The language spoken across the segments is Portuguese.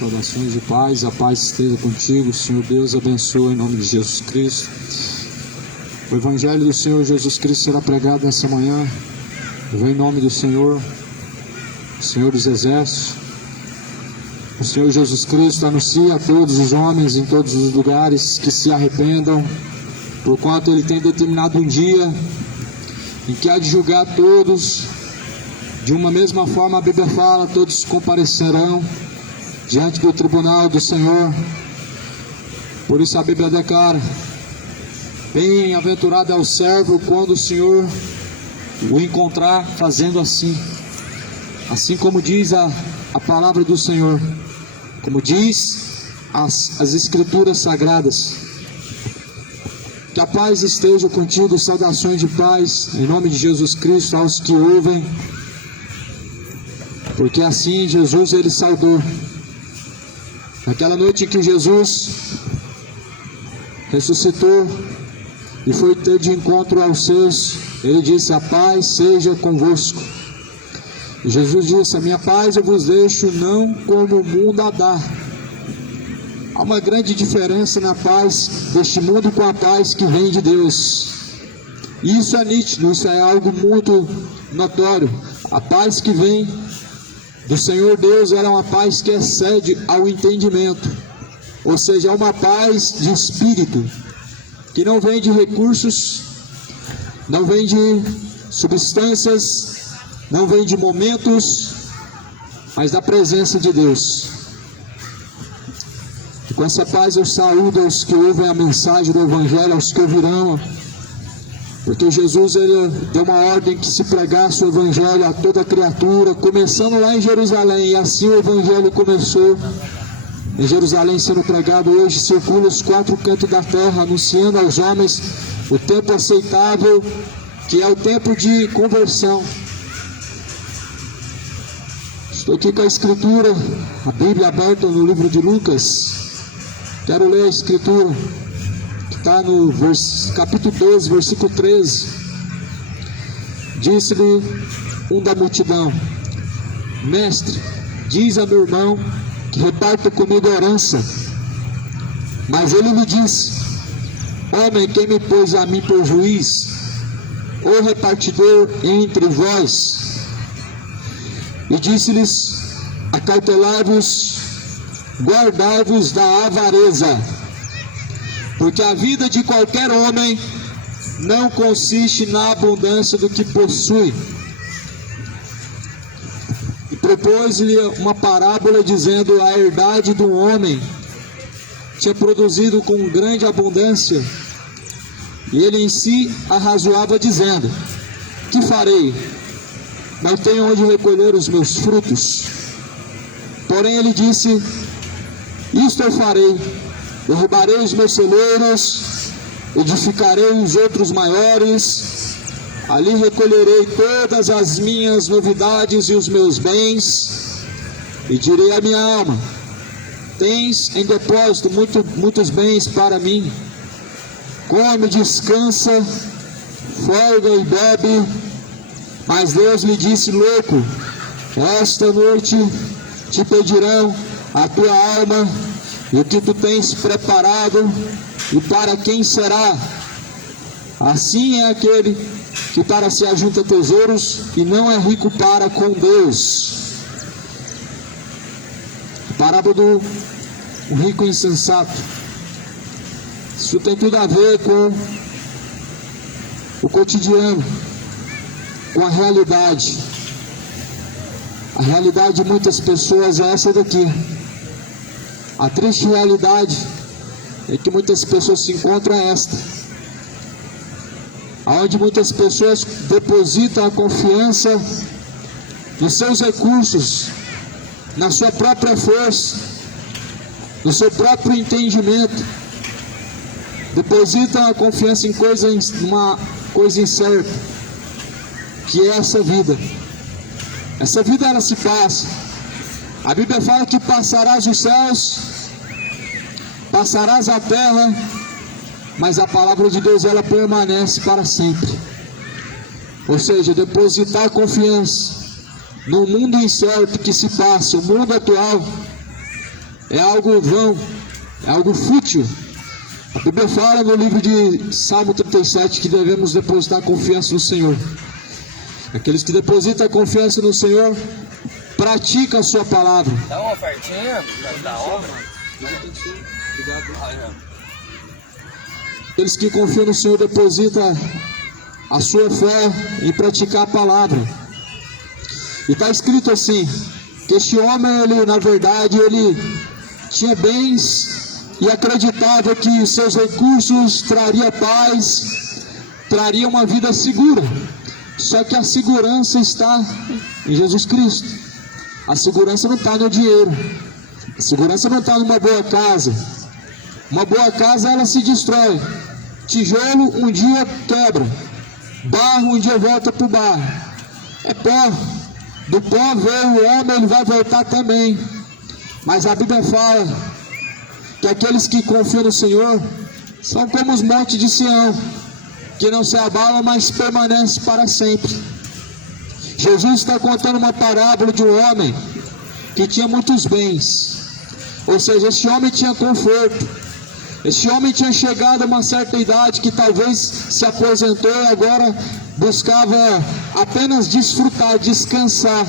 Saudações de paz, a paz esteja contigo. Senhor Deus abençoe em nome de Jesus Cristo. O Evangelho do Senhor Jesus Cristo será pregado nessa manhã. Eu venho em nome do Senhor dos Exércitos. O Senhor Jesus Cristo anuncia a todos os homens em todos os lugares que se arrependam, porquanto Ele tem determinado um dia em que há de julgar todos. De uma mesma forma a Bíblia fala, todos comparecerão diante do tribunal do Senhor. Por isso a Bíblia declara: bem-aventurado é o servo quando o Senhor o encontrar fazendo assim. Assim como diz a palavra do Senhor, como diz as Escrituras Sagradas. Que a paz esteja contigo, saudações de paz, em nome de Jesus Cristo, aos que ouvem. Porque assim Jesus, Ele saudou. Naquela noite em que Jesus ressuscitou e foi ter de encontro aos seus, Ele disse: a paz seja convosco. E Jesus disse: a minha paz eu vos deixo, não como o mundo a dá. Há uma grande diferença na paz deste mundo com a paz que vem de Deus. E isso é nítido, isso é algo muito notório. A paz que vem do Senhor Deus era uma paz que excede ao entendimento. Ou seja, é uma paz de espírito, que não vem de recursos, não vem de substâncias, não vem de momentos, mas da presença de Deus. E com essa paz eu saúdo aos que ouvem a mensagem do Evangelho, aos que ouvirão, porque Jesus, Ele deu uma ordem que se pregasse o Evangelho a toda criatura, começando lá em Jerusalém, e assim o Evangelho começou em Jerusalém, sendo pregado hoje, circula os quatro cantos da terra, anunciando aos homens o tempo aceitável, que é o tempo de conversão. Estou aqui com a Escritura, a Bíblia aberta no livro de Lucas. Quero ler a Escritura, que está no capítulo 12, versículo 13. Disse-lhe um da multidão: mestre, diz a meu irmão que reparta comigo a herança. Mas ele lhe disse: homem, quem me pôs a mim por juiz, ou repartidor entre vós? E disse-lhes: acautelai-vos, guardai-vos da avareza, porque a vida de qualquer homem não consiste na abundância do que possui. E propôs-lhe uma parábola, dizendo: a herdade do homem tinha produzido com grande abundância, e ele em si arrazoava, dizendo: que farei? Não tenho onde recolher os meus frutos. Porém ele disse: isto eu farei: derrubarei os meus celeiros, edificarei os outros maiores, ali recolherei todas as minhas novidades e os meus bens, e direi à minha alma: tens em depósito muitos bens para mim, come, descansa, folga e bebe. Mas Deus lhe disse: louco, esta noite te pedirão a tua alma, e o que tu tens preparado, e para quem será? Assim é aquele que para si ajunta tesouros e não é rico para com Deus. A parábola do rico insensato. Isso tem tudo a ver com o cotidiano, com a realidade. A realidade de muitas pessoas é essa daqui. A triste realidade é que muitas pessoas se encontram esta, onde muitas pessoas depositam a confiança nos seus recursos, na sua própria força, no seu próprio entendimento, depositam a confiança em uma coisa incerta, que é essa vida. Essa vida, ela se passa. A Bíblia fala que passarás os céus, passarás a terra, mas a palavra de Deus, ela permanece para sempre. Ou seja, depositar confiança no mundo incerto que se passa, o mundo atual, é algo vão, é algo fútil. A Bíblia fala no livro de Salmo 37 que devemos depositar confiança no Senhor. Aqueles que depositam a confiança no Senhor praticam a sua palavra. Dá uma ofertinha da obra. Aqueles que confiam no Senhor depositam a sua fé em praticar a palavra. E está escrito assim, que este homem, ele, na verdade, ele tinha bens e acreditava que seus recursos traria paz, traria uma vida segura. Só que a segurança está em Jesus Cristo. A segurança não está no dinheiro. A segurança não está numa boa casa. Uma boa casa, ela se destrói. Tijolo um dia quebra. Barro um dia volta para o barro. É pó. Do pó veio o homem, ele vai voltar também. Mas a Bíblia fala que aqueles que confiam no Senhor são como os montes de Sião, que não se abalam, mas permanecem para sempre. Jesus está contando uma parábola de um homem que tinha muitos bens. Ou seja, esse homem tinha conforto. Esse homem tinha chegado a uma certa idade que talvez se aposentou e agora buscava apenas desfrutar, descansar.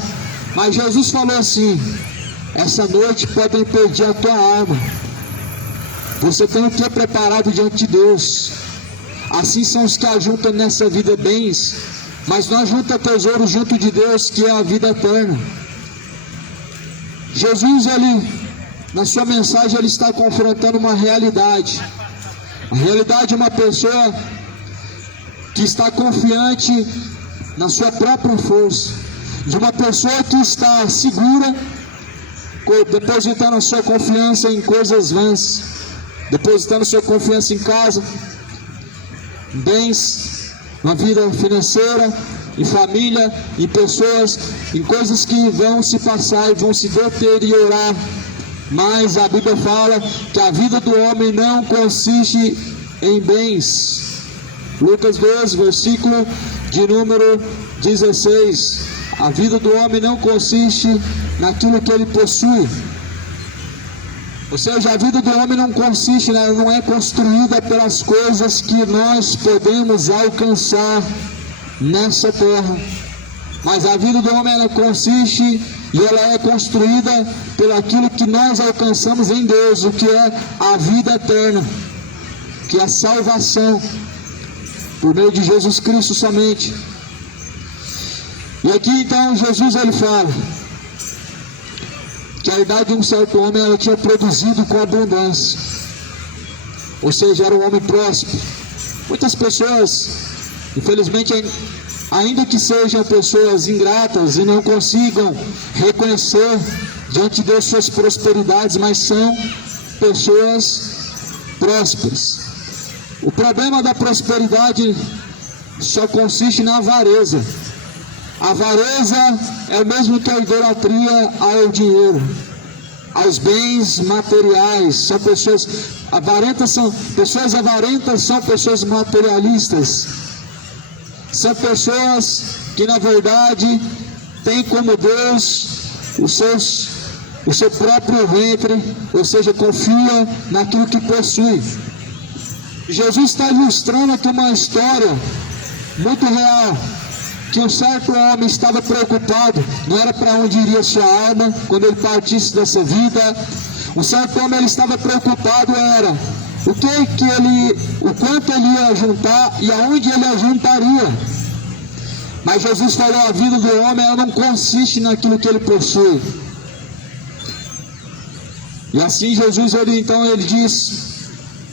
Mas Jesus falou assim: essa noite podem perder a tua alma. Você tem o que preparado diante de Deus. Assim são os que ajuntam nessa vida bens, mas não ajuntam tesouros junto de Deus, que é a vida eterna. Jesus, ele, na sua mensagem, ele está confrontando uma realidade. A realidade de uma pessoa que está confiante na sua própria força, de uma pessoa que está segura, depositando a sua confiança em coisas vãs, depositando a sua confiança em casa, em bens, na vida financeira, em família, em pessoas, em coisas que vão se passar e vão se deteriorar. Mas a Bíblia fala que a vida do homem não consiste em bens. Lucas 12, versículo de número 16. A vida do homem não consiste naquilo que ele possui. Ou seja, a vida do homem não consiste, não é construída pelas coisas que nós podemos alcançar nessa terra. Mas a vida do homem, ela consiste e ela é construída pelo aquilo que nós alcançamos em Deus, o que é a vida eterna, que é a salvação, por meio de Jesus Cristo somente. E aqui então Jesus, ele fala que a idade de um certo homem, ela tinha produzido com abundância. Ou seja, era um homem próspero. Muitas pessoas, infelizmente, ainda que sejam pessoas ingratas e não consigam reconhecer diante de Deus suas prosperidades, mas são pessoas prósperas. O problema da prosperidade só consiste na avareza. A avareza é o mesmo que a idolatria ao dinheiro, aos bens materiais. São pessoas avarentas, são pessoas materialistas. São pessoas que na verdade têm como Deus o seu próprio ventre, ou seja, confia naquilo que possui. Jesus está ilustrando aqui uma história muito real, que um certo homem estava preocupado, não era para onde iria sua alma quando ele partisse dessa vida. Um certo homem, ele estava preocupado era o quanto ele ia juntar e aonde ele ajuntaria. Mas Jesus falou: a vida do homem, ela não consiste naquilo que ele possui. E assim Jesus, ele diz: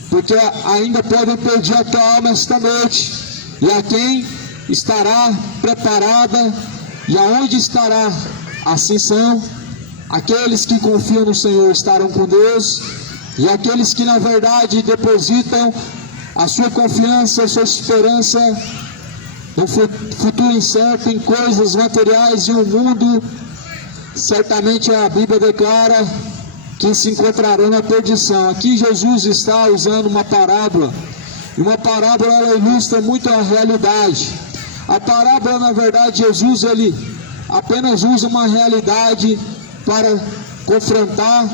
porque ainda podem perder a tua alma esta noite, e a quem estará preparada e aonde estará. Assim são aqueles que confiam no Senhor, estarão com Deus, e aqueles que na verdade depositam a sua confiança, a sua esperança no futuro incerto, em coisas materiais e o mundo. Certamente a Bíblia declara que se encontrarão na perdição. Aqui Jesus está usando uma parábola, e uma parábola, ela ilustra muito a realidade. A parábola, na verdade, Jesus, ele apenas usa uma realidade para confrontar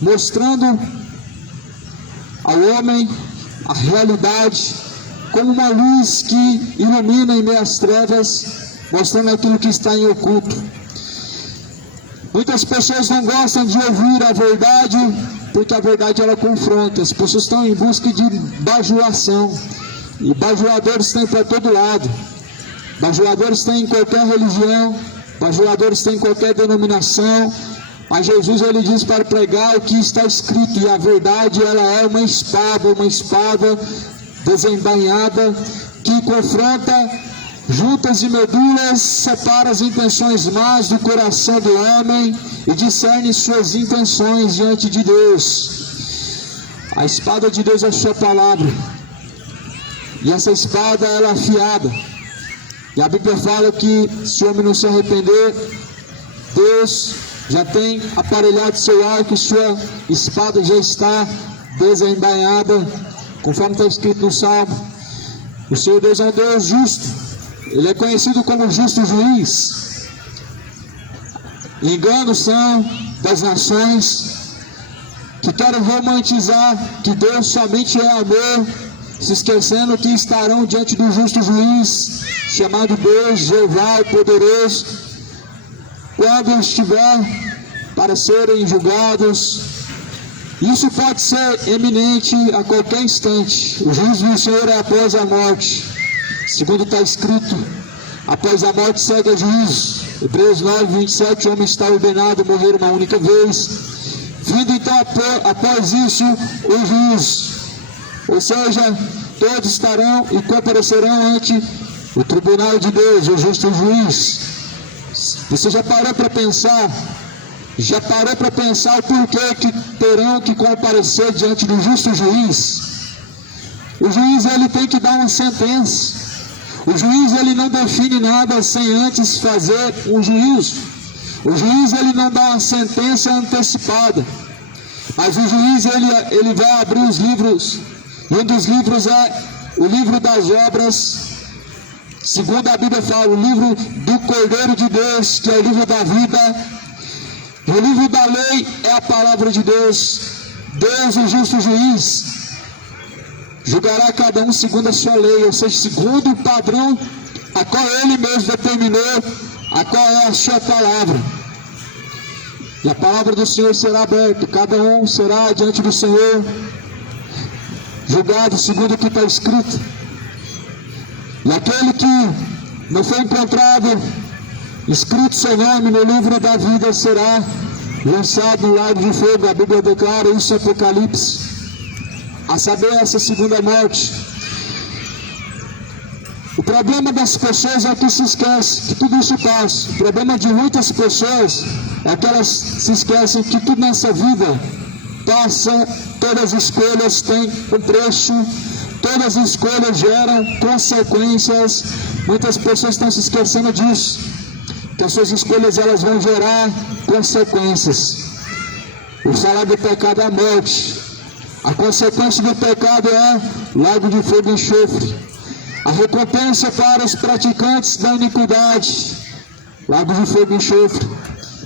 mostrando ao homem a realidade como uma luz que ilumina em meio às trevas, mostrando aquilo que está em oculto. Muitas pessoas não gostam de ouvir a verdade, porque a verdade ela confronta. As pessoas estão em busca de bajulação, e bajuladores tem para todo lado. Bajuladores tem em qualquer religião, bajuladores tem em qualquer denominação, mas Jesus ele diz para pregar o que está escrito, e a verdade ela é uma espada desembainhada, que confronta juntas e medulas, separa as intenções más do coração do homem e discerne suas intenções diante de Deus. A espada de Deus é a sua palavra, e essa espada ela é afiada, e a Bíblia fala que se o homem não se arrepender, Deus já tem aparelhado seu arco e sua espada já está desembainhada, conforme está escrito no Salmo. O Senhor Deus é um Deus justo. Ele é conhecido como justo juiz. Enganos são das nações que querem romantizar que Deus somente é amor, se esquecendo que estarão diante do justo juiz, chamado Deus, Jeová, o poderoso, quando estiver para serem julgados. Isso pode ser eminente a qualquer instante. O juízo do Senhor é após a morte. Segundo está escrito, após a morte segue o juízo. Hebreus 9, 27, o homem está ordenado a morrer uma única vez, vindo então após isso o juízo. Ou seja, todos estarão e comparecerão ante o tribunal de Deus, o justo juiz. Você já parou para pensar? Já parou para pensar o porquê que terão que comparecer diante do justo juiz? O juiz ele tem que dar uma sentença. O juiz ele não define nada sem antes fazer um juízo. O juiz ele não dá uma sentença antecipada. Mas o juiz ele vai abrir os livros. E um dos livros é o livro das obras. Segundo a Bíblia fala, o livro do Cordeiro de Deus, que é o livro da vida. O livro da lei é a palavra de Deus. Deus, o justo juiz, julgará cada um segundo a sua lei, ou seja, segundo o padrão a qual ele mesmo determinou, a qual é a sua palavra. E a palavra do Senhor será aberta, cada um será diante do Senhor julgado segundo o que está escrito. E aquele que não foi encontrado escrito seu nome no livro da vida será lançado no lago de fogo. A Bíblia declara isso em Apocalipse, a saber, essa segunda morte. O problema das pessoas é que se esquece que tudo isso passa. O problema de muitas pessoas é que elas se esquecem que tudo nessa vida passa. Todas as escolhas têm um preço, todas as escolhas geram consequências. Muitas pessoas estão se esquecendo disso, que as suas escolhas elas vão gerar consequências. O salário do pecado é a morte. A consequência do pecado é lago de fogo e enxofre. A recompensa para os praticantes da iniquidade, lago de fogo e enxofre.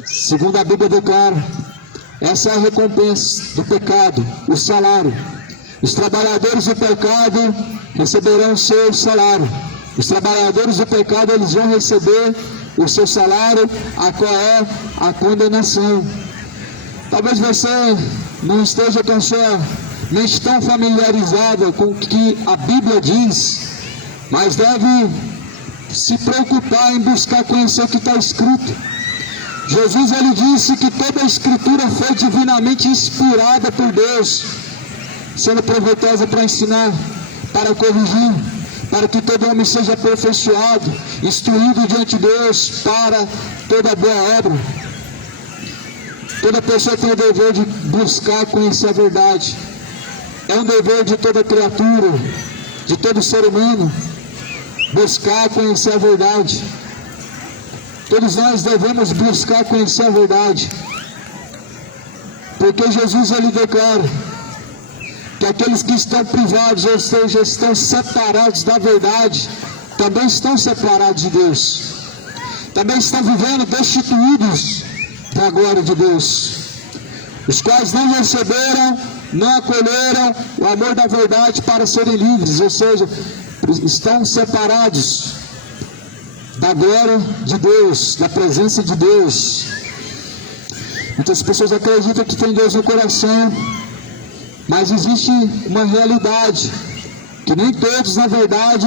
Segundo a Bíblia declara, essa é a recompensa do pecado, o salário. Os trabalhadores do pecado receberão o seu salário. Os trabalhadores do pecado eles vão receber o seu salário, a qual é a condenação. Talvez você não esteja com a sua mente tão familiarizada com o que a Bíblia diz, mas deve se preocupar em buscar conhecer o que está escrito. Jesus ele disse que toda a escritura foi divinamente inspirada por Deus, sendo proveitosa para ensinar, para corrigir, para que todo homem seja aperfeiçoado, instruído diante de Deus para toda boa obra. Toda pessoa tem o dever de buscar conhecer a verdade. É um dever de toda criatura, de todo ser humano, buscar conhecer a verdade. Todos nós devemos buscar conhecer a verdade, porque Jesus ele declara que aqueles que estão privados, ou seja, estão separados da verdade, também estão separados de Deus, também estão vivendo destituídos da glória de Deus. os quais não receberam, não acolheram o amor da verdade para serem livres, ou seja, estão separados da glória de Deus, da presença de Deus. Muitas pessoas acreditam que tem Deus no coração, mas existe uma realidade, que nem todos, na verdade,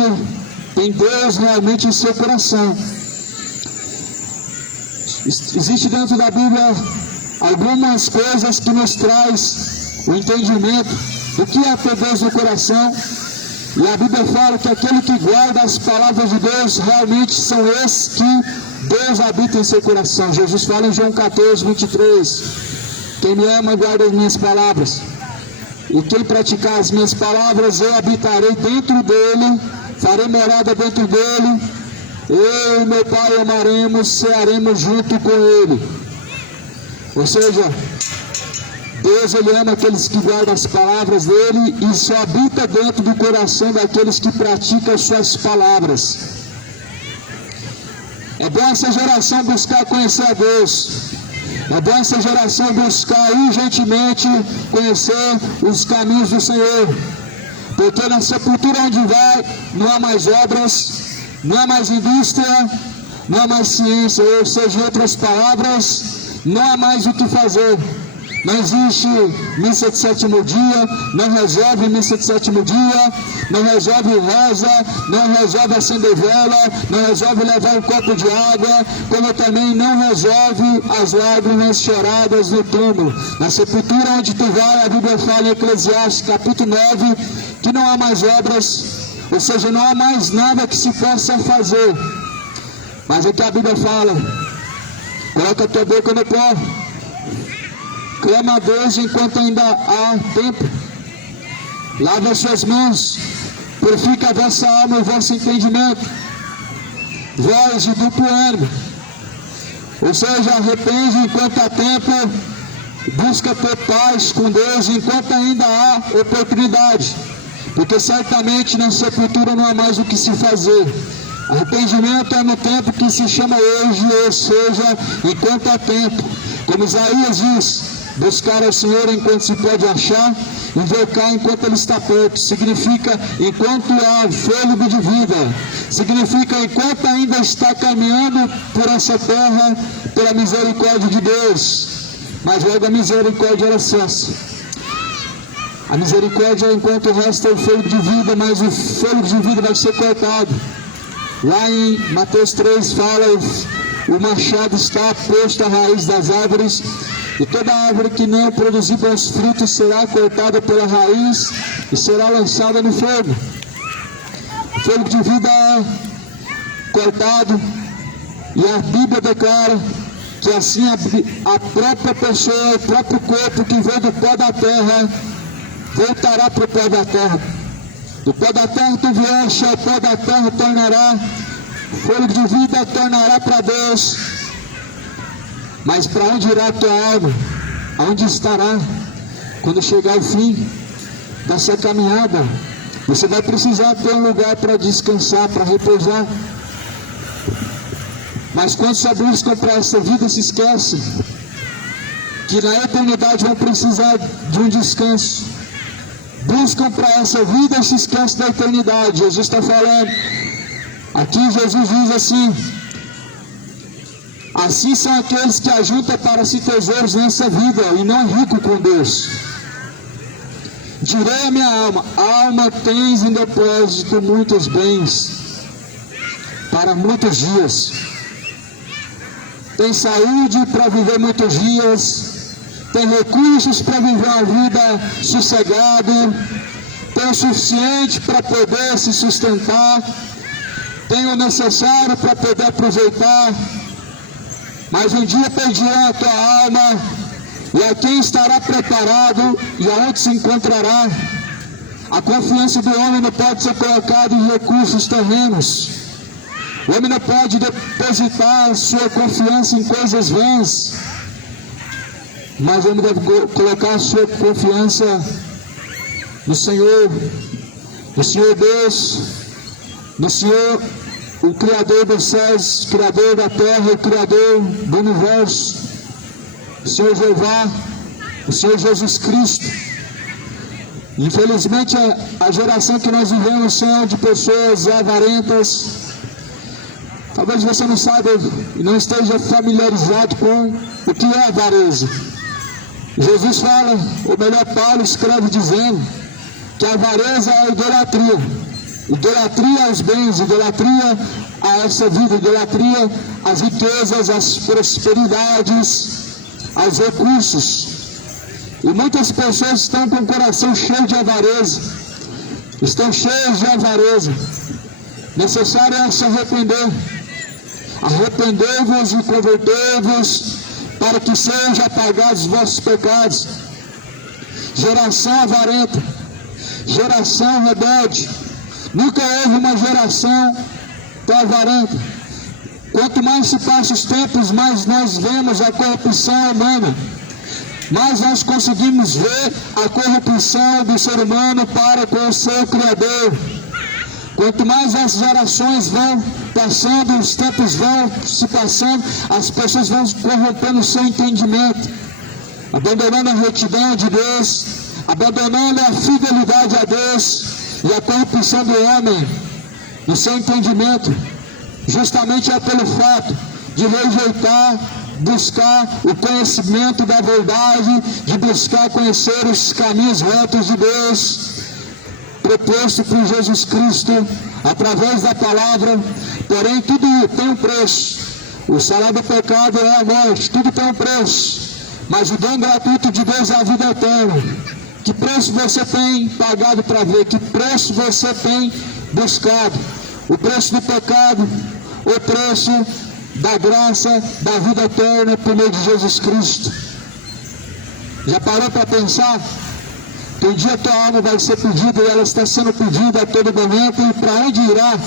têm Deus realmente em seu coração. Existe dentro da Bíblia algumas coisas que nos traz o entendimento do que é ter Deus no coração. E a Bíblia fala que aquele que guarda as palavras de Deus, realmente são esses que Deus habita em seu coração. Jesus fala em João 14, 23, quem me ama guarda as minhas palavras, e quem praticar as minhas palavras, eu habitarei dentro dele, farei morada dentro dele, eu e meu Pai amaremos, cearemos junto com ele. Ou seja, Deus, Ele ama aqueles que guardam as palavras dele e só habita dentro do coração daqueles que praticam as suas palavras. É bom essa geração buscar conhecer a Deus. É bom essa geração buscar urgentemente conhecer os caminhos do Senhor. Porque na sepultura onde vai, não há mais obras, não há mais indústria, não há mais ciência. Ou seja, em outras palavras, não há mais o que fazer. Não existe missa de sétimo dia, não resolve missa de sétimo dia, não resolve reza, não resolve acender vela, não resolve levar um copo de água, como também não resolve as lágrimas choradas no túmulo. Na sepultura onde tu vai, a Bíblia fala em Eclesiastes capítulo 9, que não há mais obras, ou seja, não há mais nada que se possa fazer. Mas o que a Bíblia fala, coloca a tua boca no pó, clama a Deus enquanto ainda há tempo. Lava as suas mãos, purifica a vossa alma e o vosso entendimento. Vós de duplo ânimo, ou seja, arrepende enquanto há tempo, busca ter paz com Deus enquanto ainda há oportunidade, porque certamente na sepultura não há mais o que se fazer. Arrependimento é no tempo que se chama hoje, ou seja, enquanto há tempo. Como Isaías diz, buscar ao Senhor enquanto se pode achar, invocar enquanto Ele está perto. Significa enquanto há fôlego de vida. Significa enquanto ainda está caminhando por essa terra, pela misericórdia de Deus. Mas logo a misericórdia ela cessa. A misericórdia é enquanto resta o fôlego de vida, mas o fôlego de vida vai ser cortado. Lá em Mateus 3 fala, o machado está posto à raiz das árvores, e toda árvore que não produzir bons frutos será cortada pela raiz e será lançada no fogo. O fogo de vida é cortado, e a Bíblia declara que assim a própria pessoa, o próprio corpo que veio do pó da terra, voltará para o pó da terra. Do pó da terra tu vieste, ao pó da terra tornará, o fôlego de vida tornará para Deus. Mas para onde irá a tua alma? Aonde estará? Quando chegar o fim dessa caminhada, você vai precisar ter um lugar para descansar, para repousar. Mas quando só buscam para essa vida, se esquecem que na eternidade vão precisar de um descanso. Buscam para essa vida e se esquecem da eternidade. Jesus está falando, aqui Jesus diz assim, assim são aqueles que ajuntam para si tesouros nessa vida e não é rico com Deus. Direi a minha alma, alma, tens em depósito muitos bens para muitos dias. Tem saúde para viver muitos dias, tem recursos para viver uma vida sossegada, tem o suficiente para poder se sustentar, tem o necessário para poder aproveitar. Mas um dia perdirá a tua alma, e a quem estará preparado e aonde se encontrará? A confiança do homem não pode ser colocada em recursos terrenos. O homem não pode depositar sua confiança em coisas vãs, mas o homem deve colocar a sua confiança no Senhor Deus, no Senhor, o Criador dos céus, Criador da terra, o Criador do universo, o Senhor Jeová, o Senhor Jesus Cristo. Infelizmente, a geração que nós vivemos são de pessoas avarentas. Talvez você não saiba e não esteja familiarizado com o que é avareza. Jesus fala, ou melhor, Paulo escreve dizendo que a avareza é a idolatria. Idolatria aos bens, idolatria a essa vida, idolatria às riquezas, às prosperidades, aos recursos. E muitas pessoas estão com o coração cheio de avareza, estão cheios de avareza. Necessário é se arrepender. Arrependei-vos e convertei-vos, para que sejam apagados os vossos pecados. Geração avarenta, geração rebelde. Nunca houve uma geração tão avarenta. Quanto mais se passam os tempos, mais nós vemos a corrupção humana, mais nós conseguimos ver a corrupção do ser humano para com o seu Criador. Quanto mais as gerações vão passando, os tempos vão se passando, as pessoas vão corrompendo o seu entendimento, abandonando a retidão de Deus, abandonando a fidelidade a Deus e a corrupção do homem, no seu entendimento, justamente é pelo fato de rejeitar, buscar o conhecimento da verdade, de buscar conhecer os caminhos retos de Deus, proposto por Jesus Cristo, através da palavra. Porém, tudo tem um preço. O salário do pecado é a morte, tudo tem um preço. Mas o dom gratuito de Deus é a vida eterna. Que preço você tem pagado para ver? Que preço você tem buscado? O preço do pecado, o preço da graça, da vida eterna por meio de Jesus Cristo. Já parou para pensar? Que um dia tua alma vai ser pedida e ela está sendo pedida a todo momento, e para onde irá?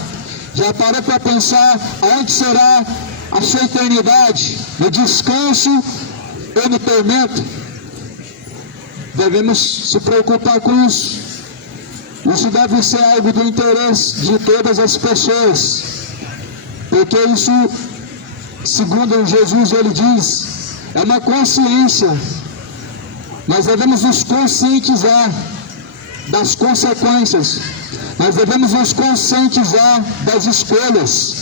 Já parou para pensar aonde será a sua eternidade? No descanso ou no tormento? Devemos se preocupar com isso. Isso deve ser algo do interesse de todas as pessoas, porque isso, segundo Jesus, ele diz, é uma consciência. Nós devemos nos conscientizar das consequências. Nós devemos nos conscientizar das escolhas.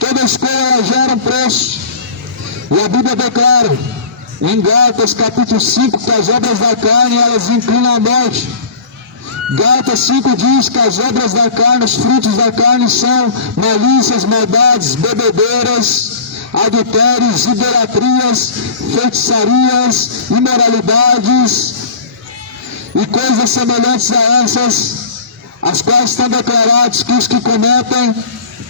Toda escolha gera um preço. E a Bíblia declara, em Gálatas capítulo 5, que as obras da carne, elas inclinam à morte. Gálatas 5 diz que as obras da carne, os frutos da carne são malícias, maldades, bebedeiras, adultérios, idolatrias, feitiçarias, imoralidades e coisas semelhantes a essas, as quais estão declarados que os que cometem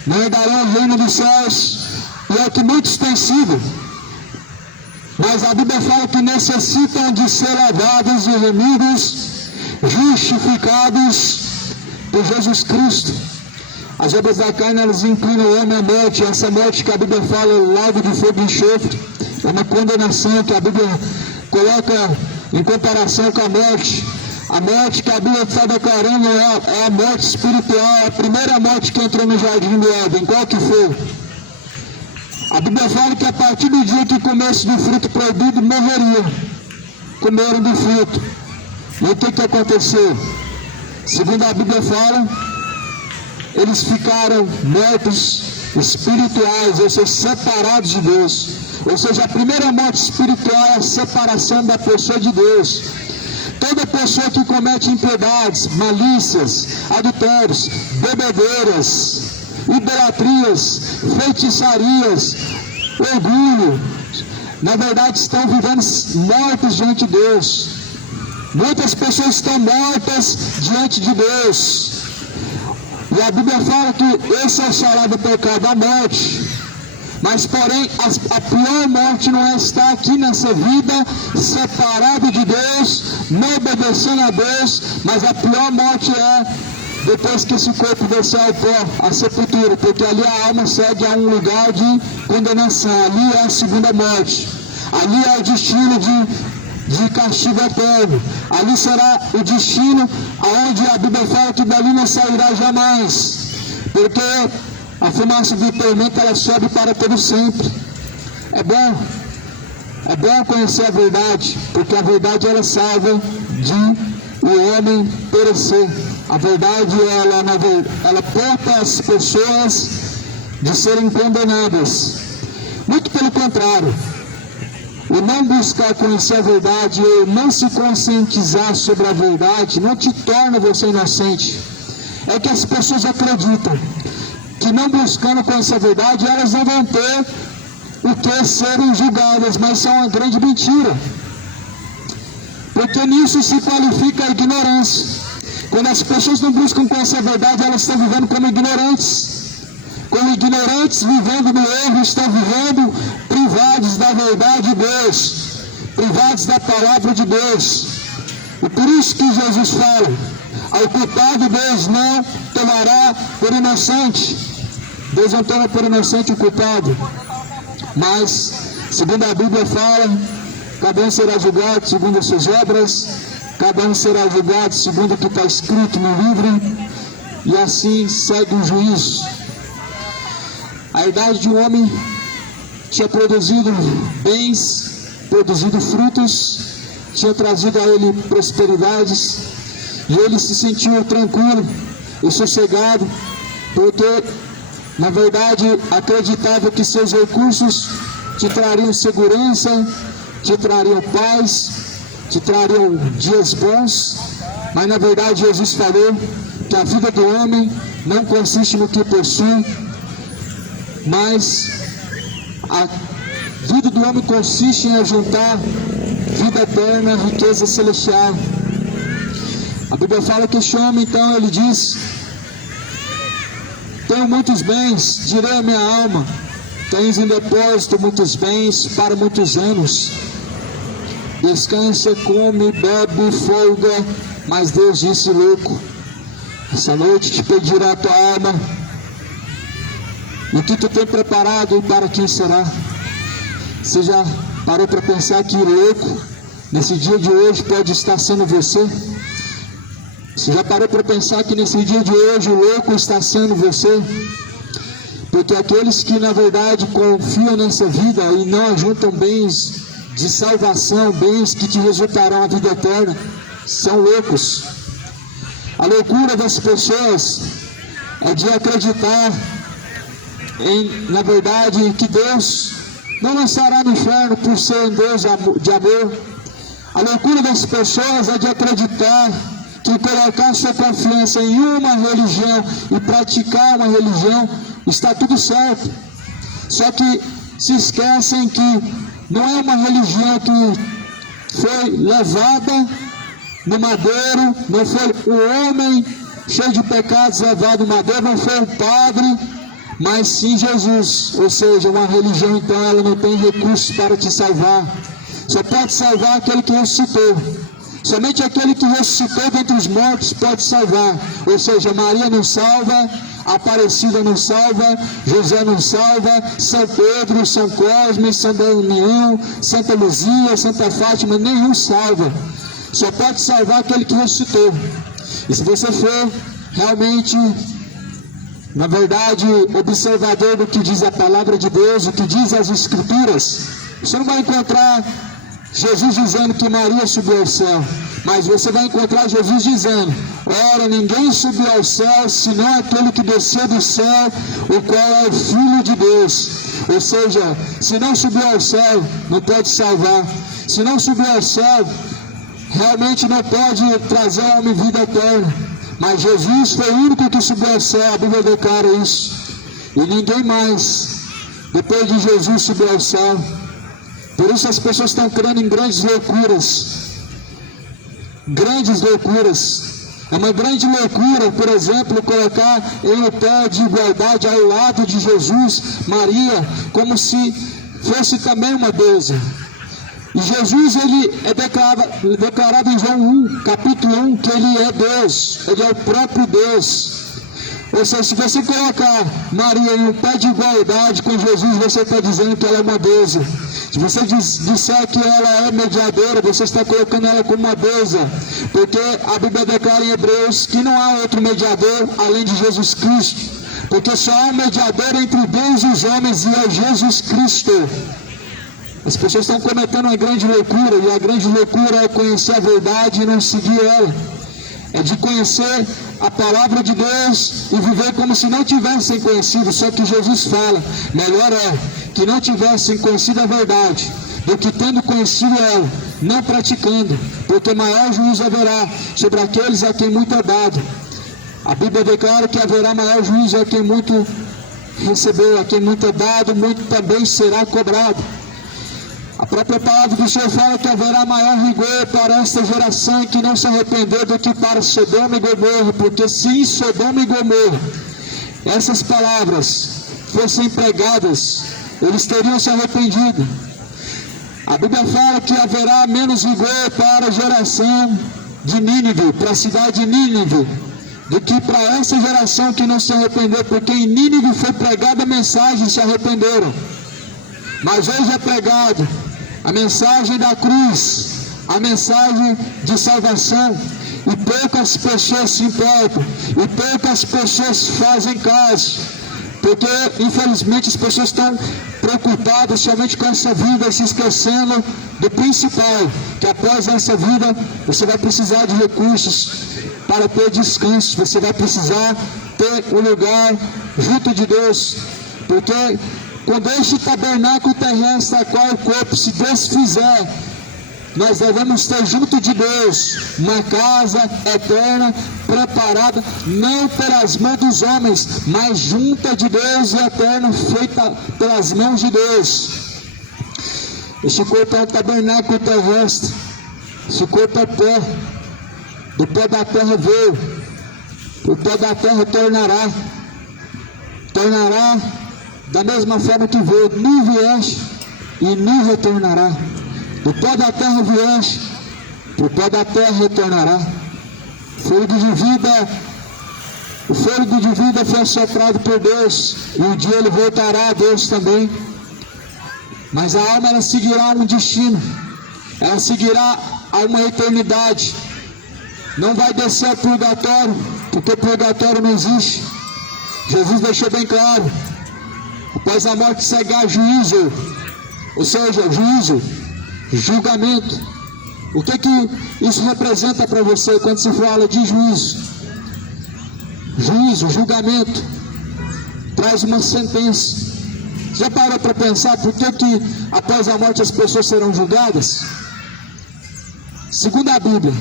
não herdarão o reino dos céus, e é o que muitos têm sido. Mas a Bíblia fala que necessitam de ser lavados e remidos, justificados por Jesus Cristo. As obras da carne, elas inclinam o homem à morte. Essa morte que a Bíblia fala, o lago de fogo e enxofre, é uma condenação que a Bíblia coloca em comparação com a morte. A morte que a Bíblia está declarando é a morte espiritual, a primeira morte que entrou no jardim do Éden. Qual que foi? A Bíblia fala que a partir do dia que comesse do fruto proibido, morreria. Comeram do fruto. E o que aconteceu? Segundo a Bíblia fala, eles ficaram mortos espirituais, ou seja, separados de Deus. Ou seja, a primeira morte espiritual é a separação da pessoa de Deus. Toda pessoa que comete impiedades, malícias, adultérios, bebedeiras, idolatrias, feitiçarias, orgulho, na verdade estão vivendo mortos diante de Deus. Muitas pessoas estão mortas diante de Deus. E a Bíblia fala que esse é o salário do pecado, a morte. Mas porém, a pior morte não é estar aqui nessa vida separado de Deus, não obedecendo a Deus, mas a pior morte é depois que esse corpo descer ao pó, a sepultura, porque ali a alma segue a um lugar de condenação. Ali é a segunda morte, ali é o destino de castigo eterno. Ali será o destino aonde a Bíblia fala que dali não sairá jamais, porque a fumaça do tormento ela sobe para todo sempre. É bom, É bom conhecer a verdade, porque a verdade ela salva de o homem perecer. A verdade ela poupa as pessoas de serem condenadas. Muito pelo contrário, o não buscar conhecer a verdade, o não se conscientizar sobre a verdade, não te torna você inocente. É que as pessoas acreditam que não buscando conhecer a verdade, elas não vão ter o que serem julgadas, mas são uma grande mentira. Porque nisso se qualifica a ignorância. Quando as pessoas não buscam conhecer a verdade, elas estão vivendo como ignorantes. Como ignorantes, vivendo no erro, estão vivendo privados da verdade de Deus, privados da palavra de Deus. E por isso que Jesus fala: ao culpado Deus não tomará por inocente. Deus não toma por inocente o culpado. Mas, segundo a Bíblia fala, cada um será julgado segundo as suas obras, cada um será julgado segundo o que está escrito no livro, e assim segue o juízo. A herdade de um homem tinha produzido bens, produzido frutos, tinha trazido a ele prosperidades, e ele se sentiu tranquilo e sossegado, porque na verdade acreditava que seus recursos te trariam segurança, te trariam paz, te trariam dias bons. Mas na verdade Jesus falou que a vida do homem não consiste no que possui, mas a vida do homem consiste em ajuntar vida eterna, riqueza celestial. A Bíblia fala que este homem, então, ele diz: tenho muitos bens, direi a minha alma, tens em depósito muitos bens para muitos anos. Descansa, come, bebe, folga. Mas Deus disse: louco, essa noite te pedirá a tua alma. O que tu tem preparado, para quem será? Você já parou para pensar que louco, nesse dia de hoje, pode estar sendo você? Você já parou para pensar que nesse dia de hoje o louco está sendo você? Porque aqueles que na verdade confiam nessa vida e não ajuntam bens de salvação, bens que te resultarão a vida eterna, são loucos. A loucura das pessoas é de acreditar na verdade que Deus não lançará no inferno por ser um Deus de amor. A loucura das pessoas é de acreditar que colocar sua confiança em uma religião e praticar uma religião está tudo certo. Só que se esquecem que não é uma religião que foi levada no madeiro, não foi o homem cheio de pecados levado no madeiro, não foi o padre, mas sim Jesus. Ou seja, uma religião então ela não tem recursos para te salvar. Só pode salvar aquele que ressuscitou. Somente aquele que ressuscitou dentre os mortos pode salvar. Ou seja, Maria não salva, Aparecida não salva, José não salva, São Pedro, São Cosme, São Damião, Santa Luzia, Santa Fátima, nenhum salva. Só pode salvar aquele que ressuscitou. E se você for realmente, na verdade, observador do que diz a palavra de Deus, o que diz as Escrituras, você não vai encontrar Jesus dizendo que Maria subiu ao céu, mas você vai encontrar Jesus dizendo: ora, ninguém subiu ao céu, senão aquele que desceu do céu, o qual é o Filho de Deus. Ou seja, se não subiu ao céu, não pode salvar. Se não subiu ao céu, realmente não pode trazer ao homem vida eterna. Mas Jesus foi o único que subiu ao céu, a Bíblia declara isso. E ninguém mais, depois de Jesus, subiu ao céu. Por isso as pessoas estão crendo em grandes loucuras. Grandes loucuras. É uma grande loucura, por exemplo, colocar em um pé de igualdade ao lado de Jesus, Maria, como se fosse também uma deusa. E Jesus, ele é declarado em João 1, capítulo 1, que ele é Deus, ele é o próprio Deus. Ou seja, se você colocar Maria em um pé de igualdade com Jesus, você está dizendo que ela é uma deusa. Se você disser que ela é mediadora, você está colocando ela como uma deusa. Porque a Bíblia declara em Hebreus que não há outro mediador além de Jesus Cristo. Porque só há um mediador entre Deus e os homens, e é Jesus Cristo. As pessoas estão cometendo uma grande loucura, e a grande loucura é conhecer a verdade e não seguir ela. É de conhecer a palavra de Deus e viver como se não tivessem conhecido. Só que Jesus fala, melhor é que não tivessem conhecido a verdade do que tendo conhecido ela, não praticando, porque maior juízo haverá sobre aqueles a quem muito é dado. A Bíblia declara que haverá maior juízo a quem muito recebeu, a quem muito é dado, muito também será cobrado. A própria palavra do Senhor fala que haverá maior rigor para esta geração que não se arrependeu do que para Sodoma e Gomorra, porque se em Sodoma e Gomorra essas palavras fossem pregadas, eles teriam se arrependido. A Bíblia fala que haverá menos rigor para a geração de Nínive, para a cidade de Nínive, do que para essa geração que não se arrependeu, porque em Nínive foi pregada a mensagem e se arrependeram. Mas hoje é pregado a mensagem da cruz, a mensagem de salvação, e poucas pessoas se importam, e poucas pessoas fazem caso, porque infelizmente as pessoas estão preocupadas somente com essa vida, se esquecendo do principal, que após essa vida você vai precisar de recursos para ter descanso, você vai precisar ter um lugar junto de Deus, porque quando este tabernáculo terrestre a qual o corpo se desfizer, nós devemos ter junto de Deus uma casa eterna, preparada, não pelas mãos dos homens, mas junta de Deus e eterna, feita pelas mãos de Deus. Este corpo é um tabernáculo terrestre, esse corpo é pó, do pó da terra veio, o pó da terra tornará da mesma forma que veio, nu vieste e nu retornará. Do pó da terra vieste, o pó da terra retornará. O fôlego de vida foi soprado por Deus, e um dia ele voltará a Deus também. Mas a alma, ela seguirá um destino, ela seguirá a uma eternidade. Não vai descer ao purgatório, porque purgatório não existe. Jesus deixou bem claro: após a morte seguirá juízo, ou seja, juízo, julgamento. O que isso representa para você quando se fala de juízo? Juízo, julgamento, traz uma sentença. Já parou para pensar por que após a morte as pessoas serão julgadas? Segundo a Bíblia,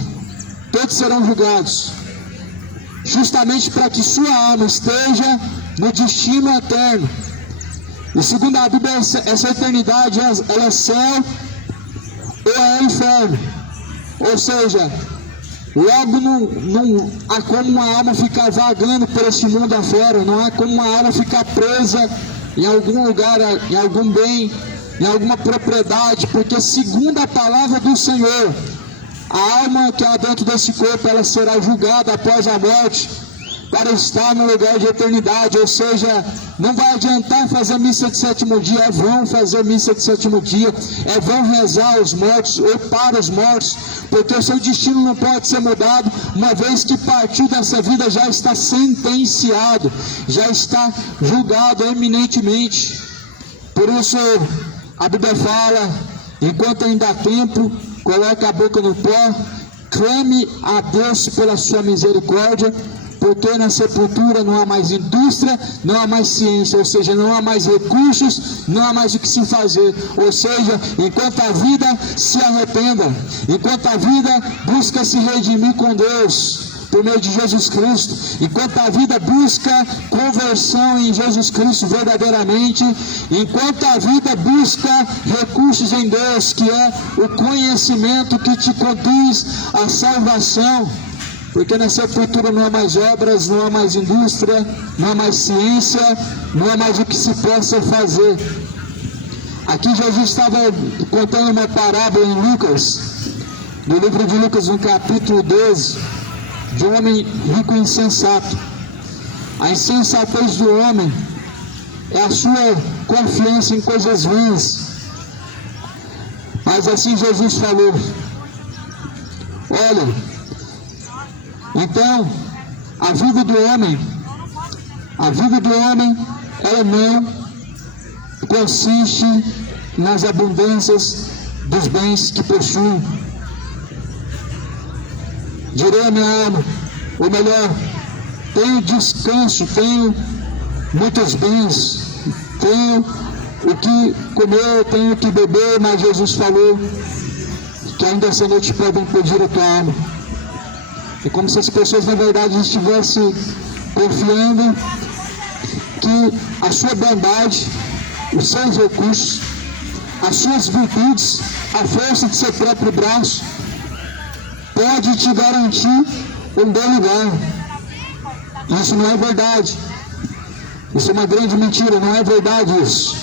todos serão julgados, justamente para que sua alma esteja no destino eterno. E segundo a Bíblia, essa eternidade, ela é céu ou é inferno. Ou seja, logo não há como uma alma ficar vagando por esse mundo afora, não há como uma alma ficar presa em algum lugar, em algum bem, em alguma propriedade, porque segundo a palavra do Senhor, a alma que há dentro desse corpo, ela será julgada após a morte, para estar no lugar de eternidade. Ou seja, não vai adiantar fazer missa de sétimo dia, é vão fazer missa de sétimo dia, é vão rezar aos mortos ou para os mortos, porque o seu destino não pode ser mudado, uma vez que partiu dessa vida já está sentenciado, já está julgado eminentemente. Por isso a Bíblia fala: enquanto ainda há tempo, coloque a boca no pó, clame a Deus pela sua misericórdia, porque na sepultura não há mais indústria, não há mais ciência, ou seja, não há mais recursos, não há mais o que se fazer. Ou seja, enquanto a vida, se arrependa, enquanto a vida busca se redimir com Deus por meio de Jesus Cristo, enquanto a vida busca conversão em Jesus Cristo verdadeiramente, enquanto a vida busca recursos em Deus, que é o conhecimento que te conduz à salvação, porque na sepultura não há mais obras, não há mais indústria, não há mais ciência, não há mais o que se possa fazer. Aqui Jesus estava contando uma parábola em Lucas, no livro de Lucas, no capítulo 12, de um homem rico e insensato. A insensatez do homem é a sua confiança em coisas ruins. Mas assim Jesus falou: olha, então a vida do homem, ela não consiste nas abundâncias dos bens que possui. Direi a minha alma, ou melhor, tenho descanso, tenho muitos bens, tenho o que comer, tenho o que beber, mas Jesus falou que ainda essa noite podem pedir a tua alma. É como se as pessoas na verdade estivessem confiando que a sua bondade, os seus recursos, as suas virtudes, a força de seu próprio braço pode te garantir um bom lugar. Isso não é verdade. Isso é uma grande mentira, não é verdade isso.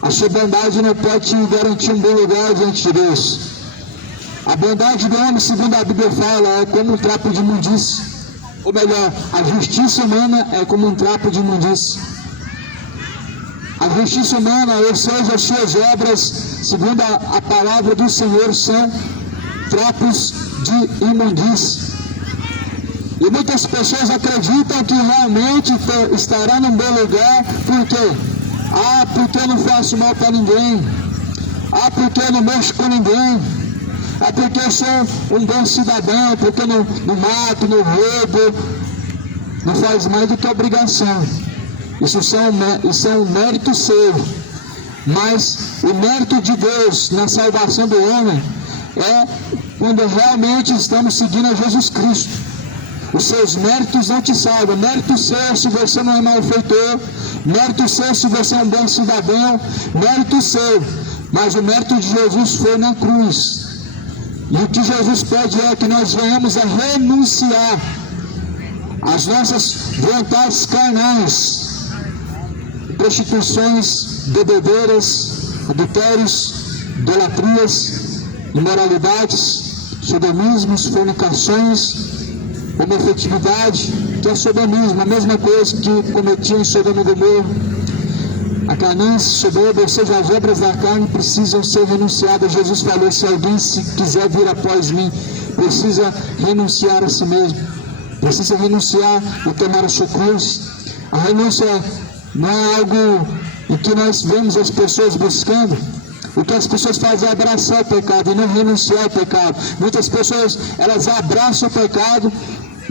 A sua bondade não pode te garantir um bom lugar diante de Deus. A bondade do homem, segundo a Bíblia fala, é como um trapo de imundície. Ou melhor, a justiça humana é como um trapo de imundície. A justiça humana, ou seja, as suas obras, segundo a palavra do Senhor, são trapos de imundície. E muitas pessoas acreditam que realmente estará num bom lugar, por quê? Porque eu não faço mal para ninguém. Porque eu não mexo com ninguém. Porque eu sou um bom cidadão, porque eu não mato, não roubo. Não faz mais do que obrigação. Isso é um mérito seu. Mas o mérito de Deus na salvação do homem é quando realmente estamos seguindo a Jesus Cristo. Os seus méritos não te salvam. Mérito seu se você não é malfeitor. Mérito seu se você é um bom cidadão. Mérito seu. Mas o mérito de Jesus foi na cruz. E o que Jesus pede é que nós venhamos a renunciar às nossas vontades carnais, prostituições, bebedeiras, adultérios, idolatrias, imoralidades, sodomismos, fornicações, homoafetividade, que é sodomismo, a mesma coisa que cometiam em Sodoma e Gomorra. A ganância, soberba, ou seja, as obras da carne precisam ser renunciadas. Jesus falou, se alguém quiser vir após mim, precisa renunciar a si mesmo, precisa renunciar e tomar a sua cruz. A renúncia não é algo em que nós vemos as pessoas buscando. O que as pessoas fazem é abraçar o pecado e não renunciar ao pecado. Muitas pessoas, elas abraçam o pecado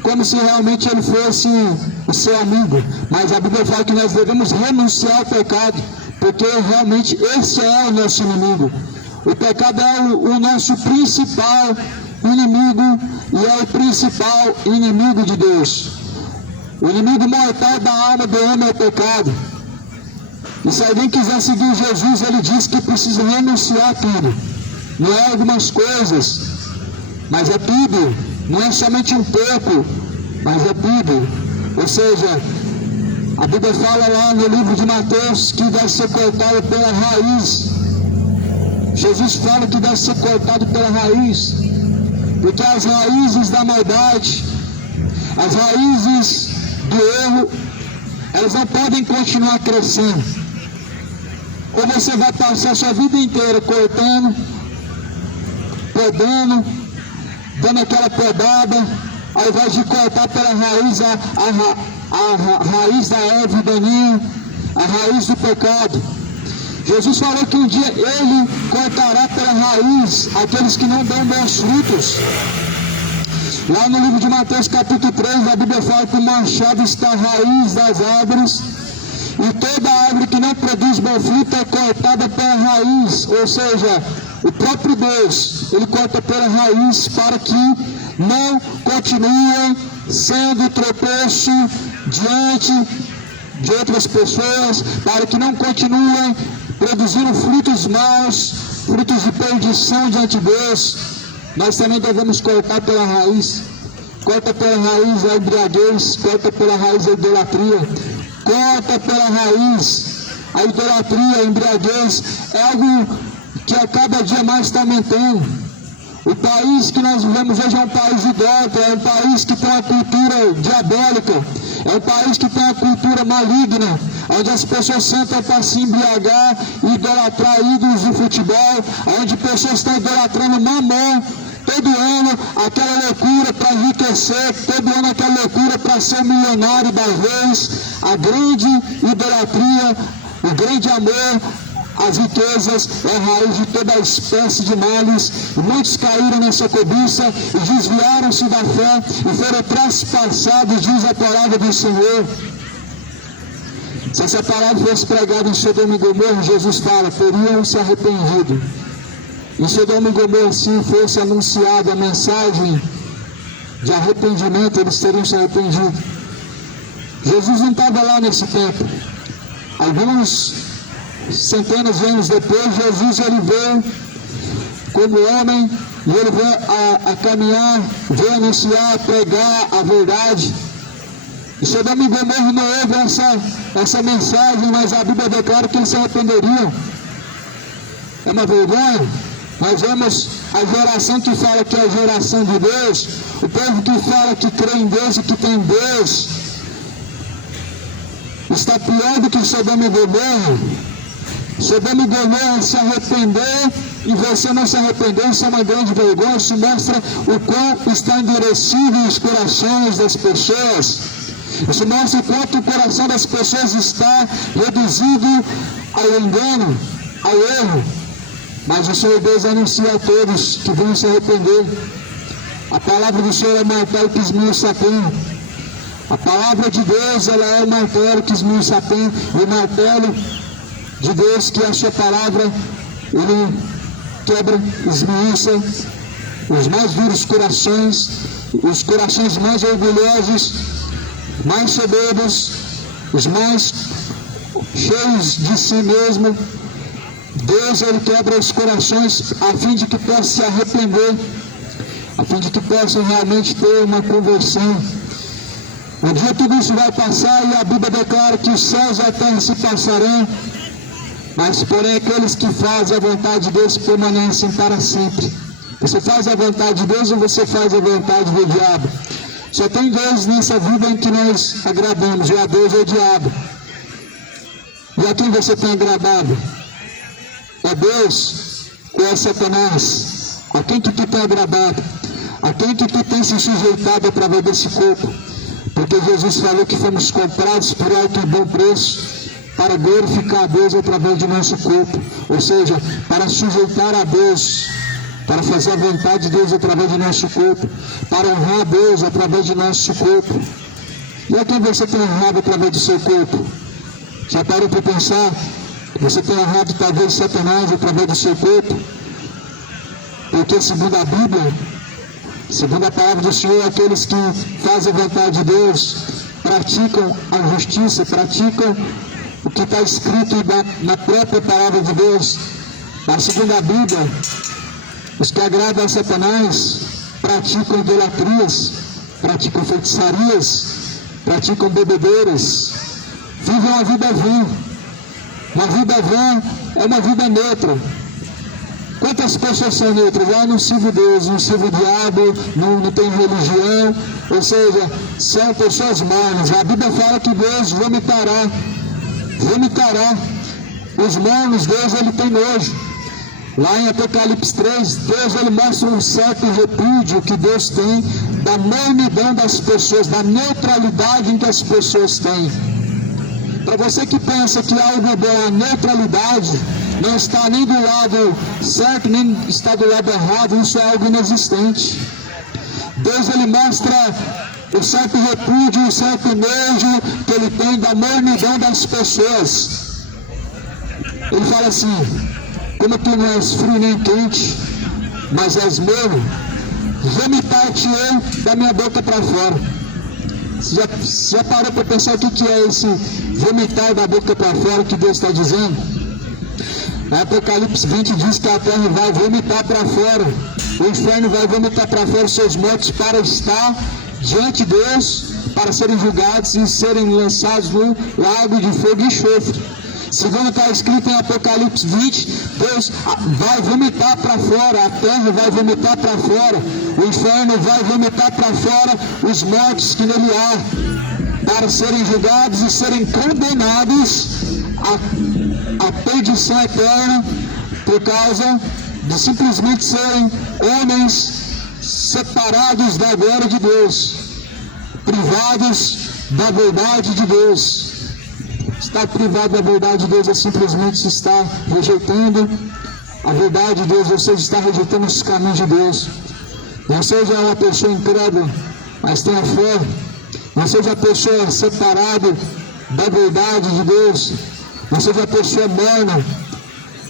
como se realmente ele fosse o seu amigo. Mas a Bíblia fala que nós devemos renunciar ao pecado, porque realmente esse é o nosso inimigo. O pecado é o nosso principal inimigo e é o principal inimigo de Deus. O inimigo mortal da alma do homem é o pecado. E se alguém quiser seguir Jesus, ele diz que precisa renunciar a tudo. Não é algumas coisas, mas é tudo. Não é somente um pouco, mas é tudo. Ou seja, a Bíblia fala lá no livro de Mateus que deve ser cortado pela raiz. Jesus fala que deve ser cortado pela raiz, porque as raízes da maldade, as raízes do erro, elas não podem continuar crescendo. Ou você vai passar a sua vida inteira cortando, podando, dando aquela podada, ao invés de cortar pela raiz a raiz da erva daninha, a raiz do pecado. Jesus falou que um dia ele cortará pela raiz aqueles que não dão bons frutos. Lá no livro de Mateus capítulo 3, a Bíblia fala que o machado está a raiz das árvores, e toda árvore que não produz bom fruto é cortada pela raiz. Ou seja, o próprio Deus, ele corta pela raiz para que não continuem sendo tropeço diante de outras pessoas, para que não continuem produzindo frutos maus, frutos de perdição diante de Deus. Nós também devemos cortar pela raiz. Corta pela raiz a embriaguez, corta pela raiz a idolatria, corta pela raiz a idolatria, a embriaguez. É algo que a cada dia mais está aumentando. O país que nós vivemos hoje é um país idólatra, é um país que tem uma cultura diabólica, é um país que tem uma cultura maligna, onde as pessoas sentam para se embriagar e idolatrar ídolos de futebol, onde pessoas estão idolatrando mamão, todo ano aquela loucura para enriquecer, todo ano aquela loucura para ser milionário da vez, a grande idolatria, o grande amor as riquezas é a raiz de toda espécie de males. E muitos caíram nessa cobiça e desviaram-se da fé e foram traspassados, diz a palavra do Senhor. Se essa palavra fosse pregada em Sodoma e Gomorra, Jesus fala, teriam se arrependido. Em Sodoma e Gomorra, se fosse anunciada a mensagem de arrependimento, eles teriam se arrependido. Jesus não estava lá nesse tempo. Alguns centenas de anos depois, Jesus ele veio como homem e ele veio a caminhar, veio anunciar, pregar a verdade. E Sodoma e Gomorra não houve essa mensagem, mas a Bíblia declara que eles se arrependeriam. É uma vergonha. Nós vemos a geração que fala que é a geração de Deus, o povo que fala que crê em Deus e que tem Deus, está pior do que Sodoma e Gomorra. Sodoma e Gomorra se arrepender e você não se arrependeu, isso é uma grande vergonha. Isso mostra o quão está endurecido os corações das pessoas. Isso mostra o quanto o coração das pessoas está reduzido ao engano, ao erro. Mas o Senhor Deus anuncia a todos que vão se arrepender. A palavra do Senhor é o martelo que esmiuça a pena. A palavra de Deus, ela é o martelo que esmiuça a pena. E o martelo de Deus, que é a sua palavra, ele quebra, esmiuça os mais duros corações, os corações mais orgulhosos, mais soberbos, os mais cheios de si mesmo. Deus, ele quebra os corações a fim de que possam se arrepender, a fim de que possam realmente ter uma conversão. Um dia tudo isso vai passar e a Bíblia declara que os céus e a terra se passarão, mas porém aqueles que fazem a vontade de Deus permanecem para sempre. Você faz a vontade de Deus ou você faz a vontade do diabo? Só tem dois nessa vida em que nós agradamos, ou a Deus ou o diabo. E a quem você tem agradado? É Deus ou é Satanás? A quem que tu tem agradado? A quem que tu tem se sujeitado através desse corpo? Porque Jesus falou que fomos comprados por alto e bom preço para glorificar a Deus através de nosso corpo. Ou seja, para sujeitar a Deus, para fazer a vontade de Deus através de nosso corpo, para honrar a Deus através de nosso corpo. E a quem você tem honrado através do seu corpo? Já parou para pensar? Você tem honrado talvez Satanás através do seu corpo? Porque segundo a Bíblia, segundo a palavra do Senhor, aqueles que fazem a vontade de Deus, praticam a justiça, praticam o que está escrito na própria palavra de Deus. Mas segundo a Bíblia, os que agradam a Satanás praticam idolatrias, praticam feitiçarias, praticam bebedeiras, vivem uma vida vã. Uma vida vã é uma vida neutra. Quantas pessoas são neutras? Não sirvo Deus, não sirvo o diabo, não tem religião, ou seja, são pessoas mornas. A Bíblia fala que Deus vomitará os mornos. Deus ele tem nojo. Lá em Apocalipse 3, Deus ele mostra um certo repúdio que Deus tem da mornidão das pessoas, da neutralidade em que as pessoas têm. Para você que pensa que algo é bom, a neutralidade não está nem do lado certo, nem está do lado errado, isso é algo inexistente. Deus ele mostra o certo repúdio, o certo nojo que ele tem da mornidão das pessoas. Ele fala assim: como tu não és frio nem quente, mas és morno, vomitar-te-ei da minha boca para fora. Você já parou para pensar o que é esse vomitar da boca para fora que Deus está dizendo? Na Apocalipse 20 diz que a terra vai vomitar para fora, o inferno vai vomitar para fora os seus mortos para estar diante de Deus, para serem julgados e serem lançados no lago de fogo e enxofre. Segundo está escrito em Apocalipse 20, Deus vai vomitar para fora, a terra vai vomitar para fora, o inferno vai vomitar para fora os mortos que nele há, para serem julgados e serem condenados à perdição eterna, por causa de simplesmente serem homens separados da glória de Deus, privados da verdade de Deus. Estar privado da verdade de Deus é simplesmente estar rejeitando a verdade de Deus, ou seja, está rejeitando os caminhos de Deus. Não seja uma pessoa incrédula, mas tenha fé. Não seja a pessoa separada da verdade de Deus. Não seja a pessoa morna,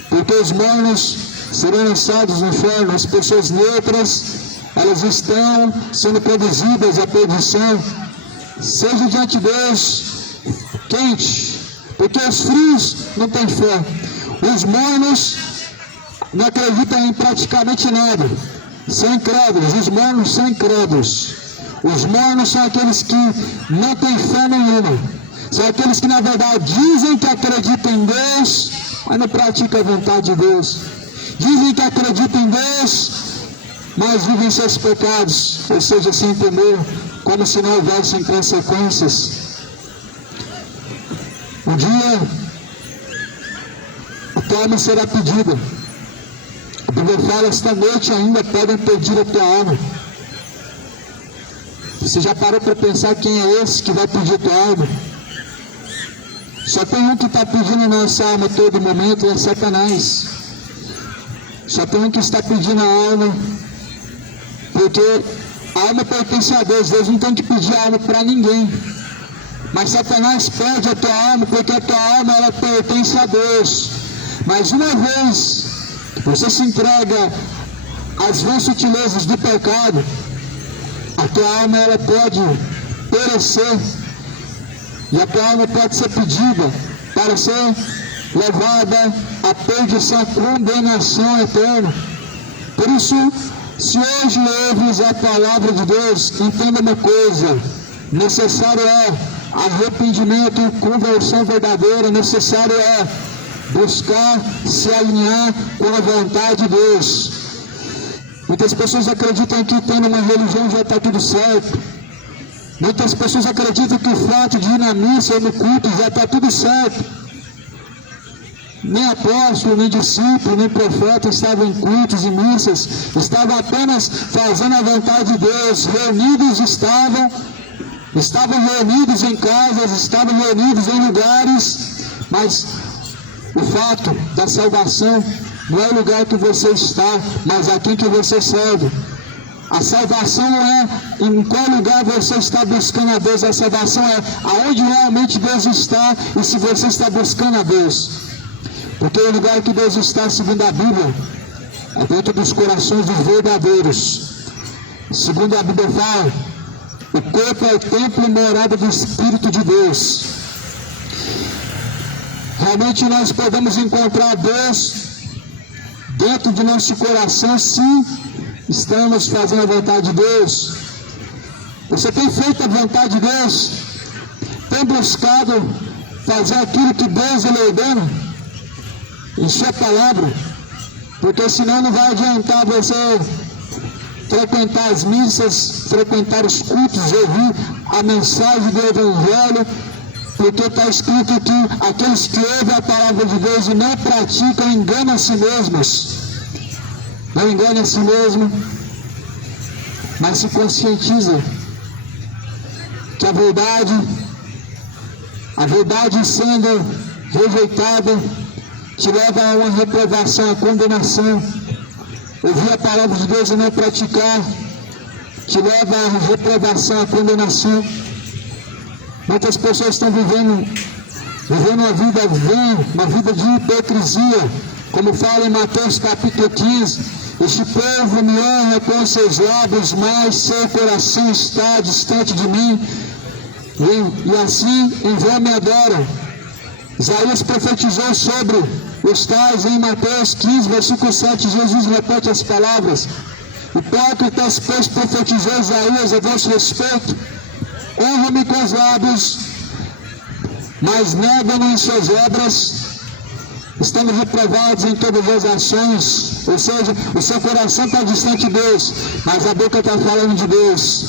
porque os mornos serão lançados no inferno. As pessoas neutras, elas estão sendo conduzidas à perdição. Seja diante de Deus quente, porque os frios não têm fé. Os mornos não acreditam em praticamente nada. São incrédulos. Os mornos são incrédulos. Os mornos são aqueles que não têm fé nenhuma. São aqueles que na verdade dizem que acreditam em Deus, mas não praticam a vontade de Deus. Dizem que acreditam em Deus, mas vivem seus pecados, ou seja, sem temor, como se não houvessem consequências. Um dia a tua alma será pedida. A Bíblia fala: esta noite ainda podem pedir a tua alma. Você já parou para pensar quem é esse que vai pedir a tua alma? Só tem um que está pedindo a nossa alma a todo momento, é Satanás. Só tem um que está pedindo a alma, porque a alma pertence a Deus. Deus não tem que pedir a alma para ninguém. Mas Satanás pede a tua alma, porque a tua alma ela pertence a Deus. Mas uma vez que você se entrega às vãs sutilezas do pecado, a tua alma ela pode perecer. E a tua alma pode ser pedida para ser levada à perdição, à condenação eterna. Por isso, se hoje ouves a palavra de Deus, entenda uma coisa: necessário é arrependimento, conversão verdadeira. Necessário é buscar se alinhar com a vontade de Deus. Muitas pessoas acreditam que tendo uma religião já está tudo certo. Muitas pessoas acreditam que o fato de ir na missa ou no culto já está tudo certo. Nem apóstolo, nem discípulo, nem profeta estavam em cultos e missas. Estavam apenas fazendo a vontade de Deus. Reunidos estavam reunidos em casas, estavam reunidos em lugares. Mas o fato da salvação não é o lugar que você está, mas a quem que você serve. A salvação não é em qual lugar você está buscando a Deus. A salvação é aonde realmente Deus está e se você está buscando a Deus. Porque o lugar que Deus está, segundo a Bíblia, é dentro dos corações dos verdadeiros. Segundo a Bíblia fala, o corpo é o templo e morada do Espírito de Deus. Realmente nós podemos encontrar Deus dentro de nosso coração se estamos fazendo a vontade de Deus. Você tem feito a vontade de Deus? Tem buscado fazer aquilo que Deus lhe ordena em sua palavra? Porque senão não vai adiantar você frequentar as missas, frequentar os cultos, ouvir a mensagem do Evangelho, porque está escrito que aqueles que ouvem a palavra de Deus e não praticam enganam a si mesmos. Não engane a si mesmo, mas se conscientiza que a verdade sendo rejeitada, te leva a uma reprovação, a condenação. Ouvir a palavra de Deus e não praticar, te leva a reprovação, a condenação. Muitas pessoas estão vivendo uma vida de hipocrisia, como fala em Mateus capítulo 15. Este povo me honra com seus lábios, mas seu coração está distante de mim, e assim em vão me adoram. Isaías profetizou sobre os tais em Mateus 15, versículo 7. Jesus repete as palavras: hipócritas, pois profetizou Isaías a vosso respeito, honra-me com os lábios, mas negam-me em suas obras. Estamos reprovados em todas as ações, ou seja, o seu coração está distante de Deus, mas a boca está falando de Deus.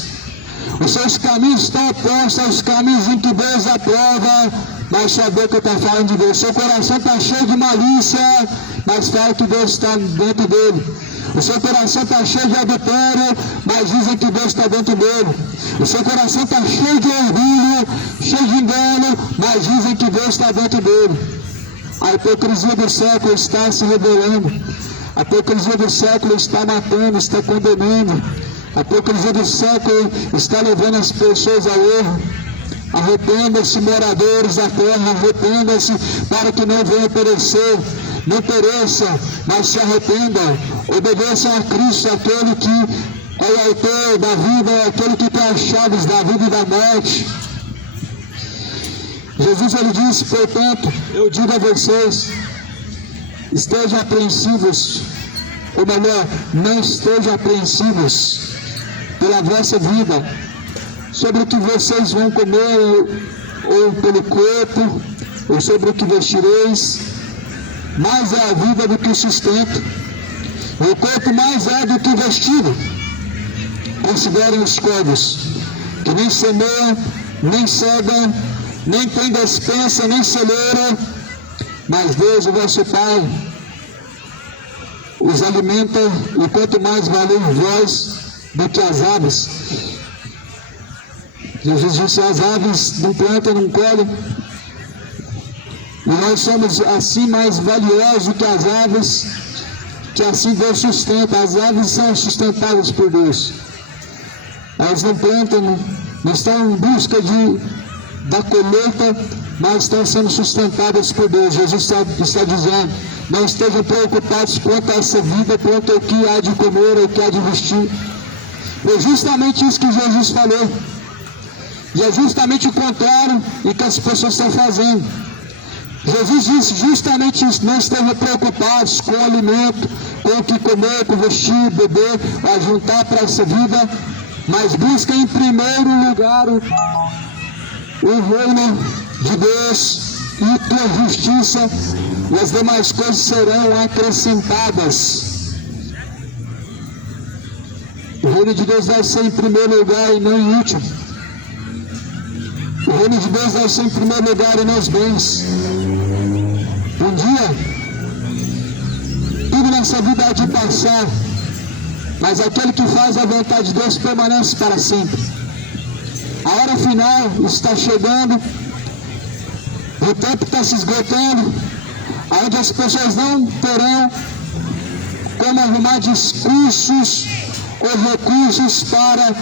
Os seus caminhos estão opostos aos caminhos em que Deus aprova, mas sua boca está falando de Deus. Seu coração está cheio de malícia, mas fala que Deus está dentro dele. O seu coração está cheio de adultério, mas dizem que Deus está dentro dele. O seu coração está cheio de orgulho, cheio de engano, mas dizem que Deus está dentro dele. A hipocrisia do século está se revelando. A hipocrisia do século está matando, está condenando. A hipocrisia do século está levando as pessoas ao erro. Arrependa-se, moradores da terra, arrependa-se para que não venha perecer. Não pereça, mas se arrependa. Obedeçam a Cristo, aquele que é o autor da vida, aquele que tem as chaves da vida e da morte. Jesus, ele disse, portanto, eu digo a vocês, estejam apreensivos, ou melhor, não estejam apreensivos pela vossa vida, sobre o que vocês vão comer, ou pelo corpo, ou sobre o que vestireis. Mais é a vida do que o sustento, o corpo mais é do que o vestido. Considerem os corvos, que nem semeiam, nem cegam, nem tem despensa, nem celeira, mas Deus, o vosso Pai, os alimenta, e quanto mais valeu vós do que as aves. Jesus disse, as aves não plantam, não colhem, e nós somos assim mais valiosos que as aves, que assim Deus sustenta. As aves são sustentadas por Deus. Elas não plantam, não estão em busca da colheita, mas estão sendo sustentadas por Deus. Jesus está dizendo, não estejam preocupados quanto a essa vida, quanto ao que há de comer, ou o que há de vestir. É justamente isso que Jesus falou. E é justamente o contrário do que as pessoas estão fazendo. Jesus disse justamente isso, não estejam preocupados com o alimento, com o que comer, com vestir, beber, a juntar para essa vida, mas busquem em primeiro lugar o reino de Deus e tua justiça, e as demais coisas serão acrescentadas. O reino de Deus deve ser em primeiro lugar e não em último. O reino de Deus deve ser em primeiro lugar e não os bens. Um dia, tudo nessa vida há de passar, mas aquele que faz a vontade de Deus permanece para sempre. A hora final está chegando, o tempo está se esgotando, onde as pessoas não terão como arrumar discursos ou recursos para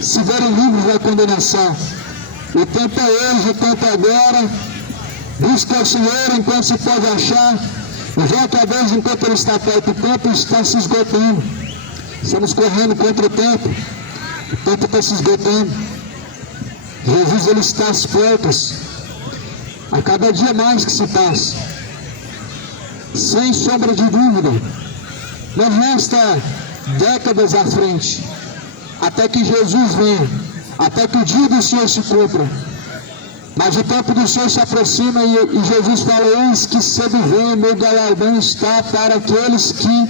se verem livres da condenação. O tempo é hoje, o tempo é agora. Busca o Senhor enquanto se pode achar, volta a Deus enquanto Ele está perto. O tempo está se esgotando. Estamos correndo contra o tempo. O tempo está se esgotando. Jesus, Ele está às portas. A cada dia mais que se passa, sem sombra de dúvida, não resta décadas à frente, até que Jesus venha, até que o dia do Senhor se cumpra. Mas o tempo do Senhor se aproxima e Jesus fala, eis que cedo vem, meu galardão está para aqueles que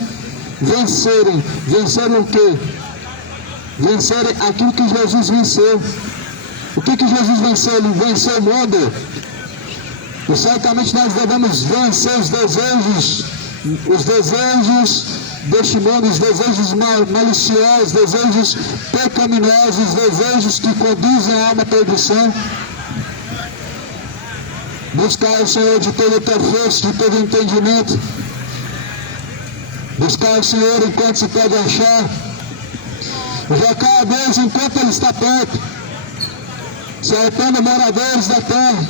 vencerem. Vencerem o quê? Vencerem aquilo que Jesus venceu. O que Jesus venceu? Ele venceu o mundo. E certamente nós devemos vencer os desejos deste mundo, os desejos maliciosos, desejos pecaminosos, desejos que conduzem a alma à perdição. Buscar o Senhor de toda a tua força, de todo o entendimento. Buscar o Senhor enquanto se pode achar. Invocar a Deus enquanto Ele está perto. Se arrependa, moradores da terra.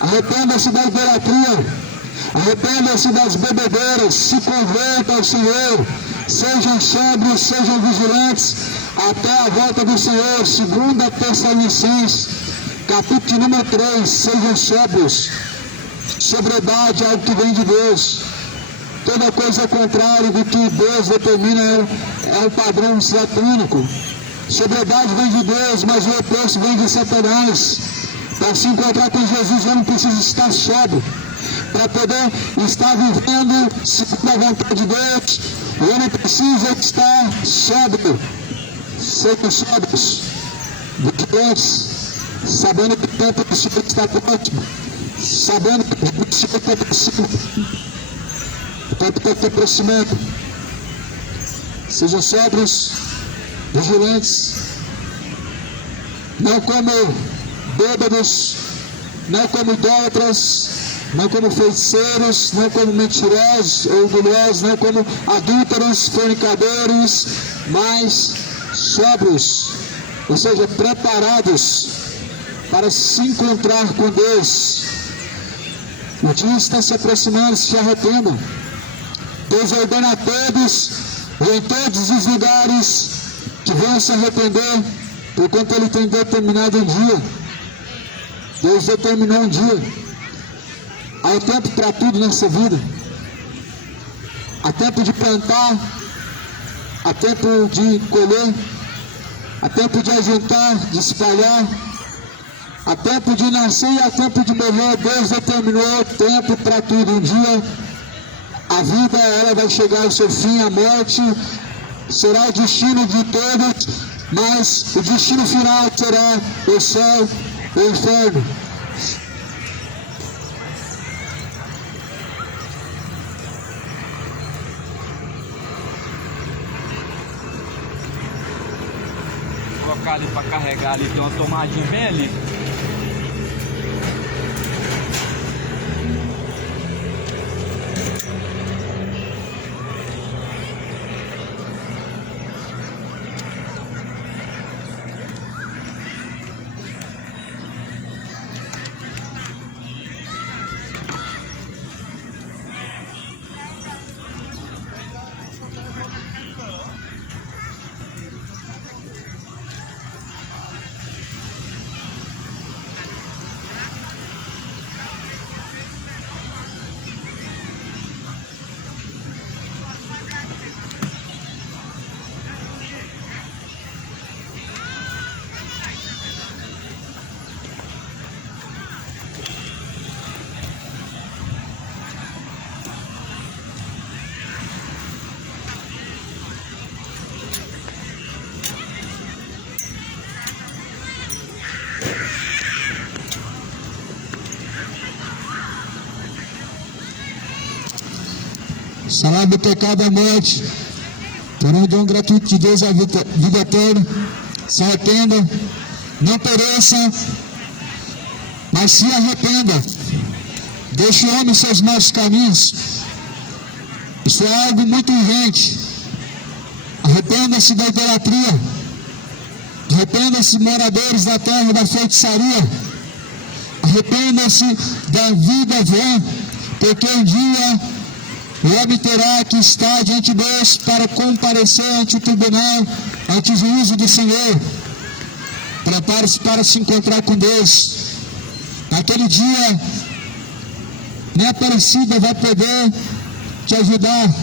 Arrependa-se da idolatria. Arrependa-se das bebedeiras. Se converta ao Senhor. Sejam sóbrios, sejam vigilantes até a volta do Senhor. 2 Tessalonicenses, capítulo número 3, sejam sóbrios. Sobriedade é algo que vem de Deus. Toda coisa contrária do que Deus determina é um padrão satânico. Sobriedade vem de Deus, mas o oposto vem de Satanás. Para se encontrar com Jesus, eu não preciso estar sóbrio. Para poder estar vivendo segundo a vontade de Deus, eu não preciso estar sóbrio. Sejam sóbrios, vigilantes, sabendo que o tempo do Senhor está próximo, sabendo que o Senhor está próximo, o tempo está se aproximando. Sejam sóbrios, vigilantes, não como bêbados, não como idólatras, não como feiticeiros, não como mentirosos ou orgulhosos, não como adúlteros, fornicadores, mas sóbrios, ou seja, preparados para se encontrar com Deus. O dia está se aproximando, se arrependam. Deus ordena a todos, em todos os lugares, que venham se arrepender, porquanto Ele tem determinado um dia. Deus determinou um dia. Há um tempo para tudo nessa vida. Há tempo de plantar, há tempo de colher, há tempo de ajuntar, de espalhar, há tempo de nascer e há tempo de morrer. Deus determinou tempo para tudo. Um dia a vida ela vai chegar ao seu fim, a morte será o destino de todos, mas o destino final será o céu, o inferno. Vou colocar ali para carregar ali, tem uma tomadinha bem ali. Salário do pecado é morte, porém o dom gratuito de Deus é a vida eterna. Se arrependa, não pereça, mas se arrependa. Deixe o homem os seus maus caminhos. Isso é algo muito urgente. Arrependa-se da idolatria. Arrependa-se, moradores da terra da feitiçaria. Arrependa-se da vida vã, porque um dia o homem terá que estar diante de Deus para comparecer ante o tribunal, ante o juízo do Senhor. Prepare-se para se encontrar com Deus. Naquele dia, nem a Aparecida vai poder te ajudar,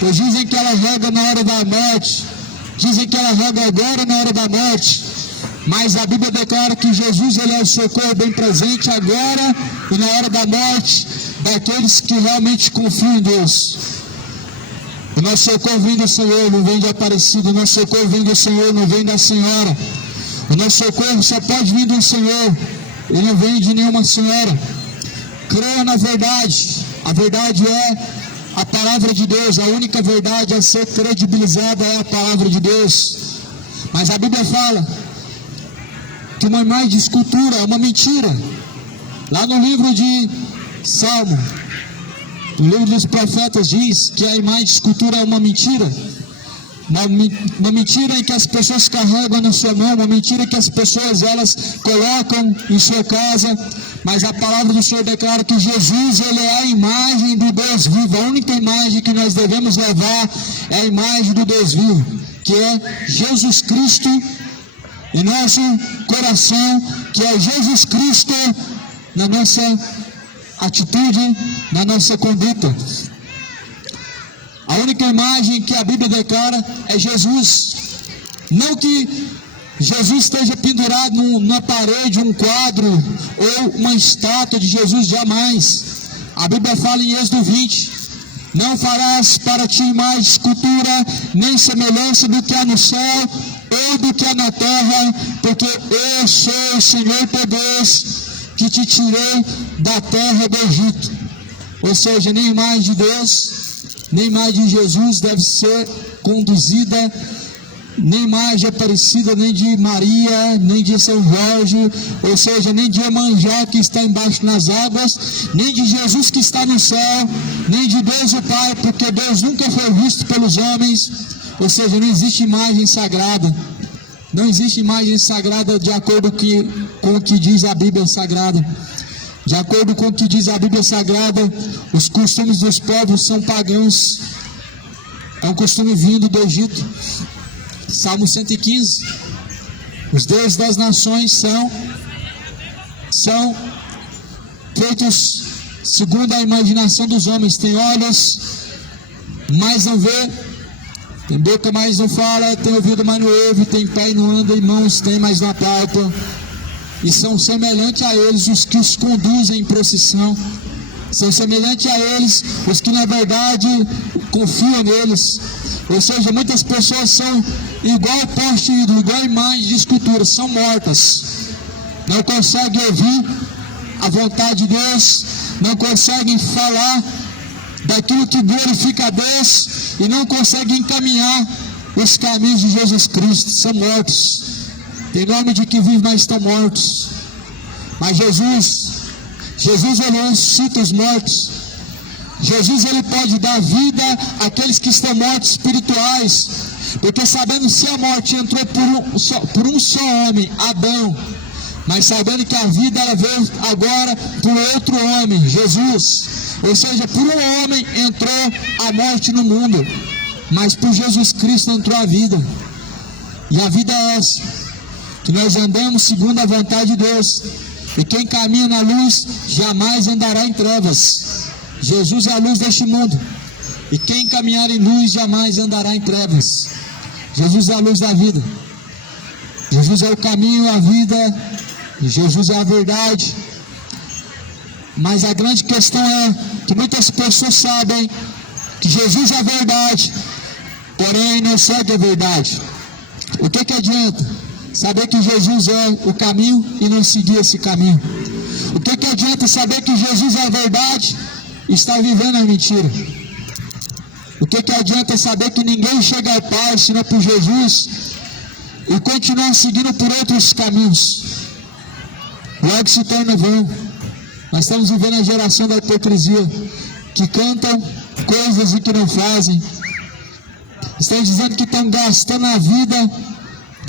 pois dizem que ela roga na hora da morte, dizem que ela roga agora na hora da morte, mas a Bíblia declara que Jesus ele é o socorro bem presente agora e na hora da morte daqueles que realmente confiam em Deus. O nosso socorro vem do Senhor, não vem de Aparecida. O nosso socorro vem do Senhor, não vem da senhora. O nosso socorro só pode vir do Senhor, ele não vem de nenhuma senhora. Creia na verdade. A verdade é a palavra de Deus. A única verdade a ser credibilizada é a palavra de Deus. Mas a Bíblia fala que uma imagem de escultura é uma mentira. Lá no livro de Salmo, o livro dos profetas diz que a imagem de escultura é uma mentira. Uma mentira em que as pessoas carregam na sua mão, uma mentira que as pessoas elas colocam em sua casa. Mas a palavra do Senhor declara que Jesus ele é a imagem do Deus vivo. A única imagem que nós devemos levar é a imagem do Deus vivo, que é Jesus Cristo em nosso coração, que é Jesus Cristo na nossa atitude, na nossa conduta. A única imagem que a Bíblia declara é Jesus. Não que Jesus esteja pendurado numa parede, um quadro ou uma estátua de Jesus, jamais. A Bíblia fala em Êxodo 20: não farás para ti imagem de escultura, nem semelhança do que há no céu ou do que há na terra, porque eu sou o Senhor teu Deus, que te tirei da terra do Egito. Ou seja, nem imagem de Deus, nem imagem de Jesus deve ser conduzida, nem imagem aparecida, nem de Maria, nem de São Jorge, ou seja, nem de Iemanjá que está embaixo nas águas, nem de Jesus que está no céu, nem de Deus o Pai, porque Deus nunca foi visto pelos homens, ou seja, não existe imagem sagrada. Não existe imagem sagrada de acordo com o que diz a Bíblia Sagrada. De acordo com o que diz a Bíblia Sagrada, os costumes dos povos são pagãos. É um costume vindo do Egito. Salmo 115. Os deuses das nações são feitos segundo a imaginação dos homens. Tem olhos, mas não vê. Tem boca, mas não fala. Tem ouvido, mas não ouve. Tem pé e não anda. E mãos tem, mas não apalpa. E são semelhantes a eles os que os conduzem em procissão. São semelhantes a eles os que na verdade confiam neles. Ou seja, muitas pessoas são igual poste, igual imagem de escultura, são mortas. Não conseguem ouvir a vontade de Deus, não conseguem falar daquilo que glorifica a Deus e não conseguem encaminhar os caminhos de Jesus Cristo. São mortos. Em nome de que vive, mas estão mortos. Mas Jesus ele ressuscita os mortos. Jesus ele pode dar vida àqueles que estão mortos espirituais, porque sabendo se a morte entrou por um só homem, Adão, mas sabendo que a vida ela veio agora por outro homem, Jesus. Ou seja, por um homem entrou a morte no mundo, mas por Jesus Cristo entrou a vida. E a vida é essa, que nós andamos segundo a vontade de Deus. E quem caminha na luz jamais andará em trevas. Jesus é a luz deste mundo. E quem caminhar em luz jamais andará em trevas. Jesus é a luz da vida. Jesus é o caminho, a vida. Jesus é a verdade. Mas a grande questão é que muitas pessoas sabem que Jesus é a verdade, porém não seguem a verdade. O que adianta saber que Jesus é o caminho e não seguir esse caminho? O que adianta saber que Jesus é a verdade e estar vivendo a mentira? O que adianta saber que ninguém chega ao Pai senão por Jesus e continuar seguindo por outros caminhos? Logo se torna vão. Nós estamos vivendo a geração da hipocrisia, que cantam coisas e que não fazem. Estão dizendo que estão gastando a vida,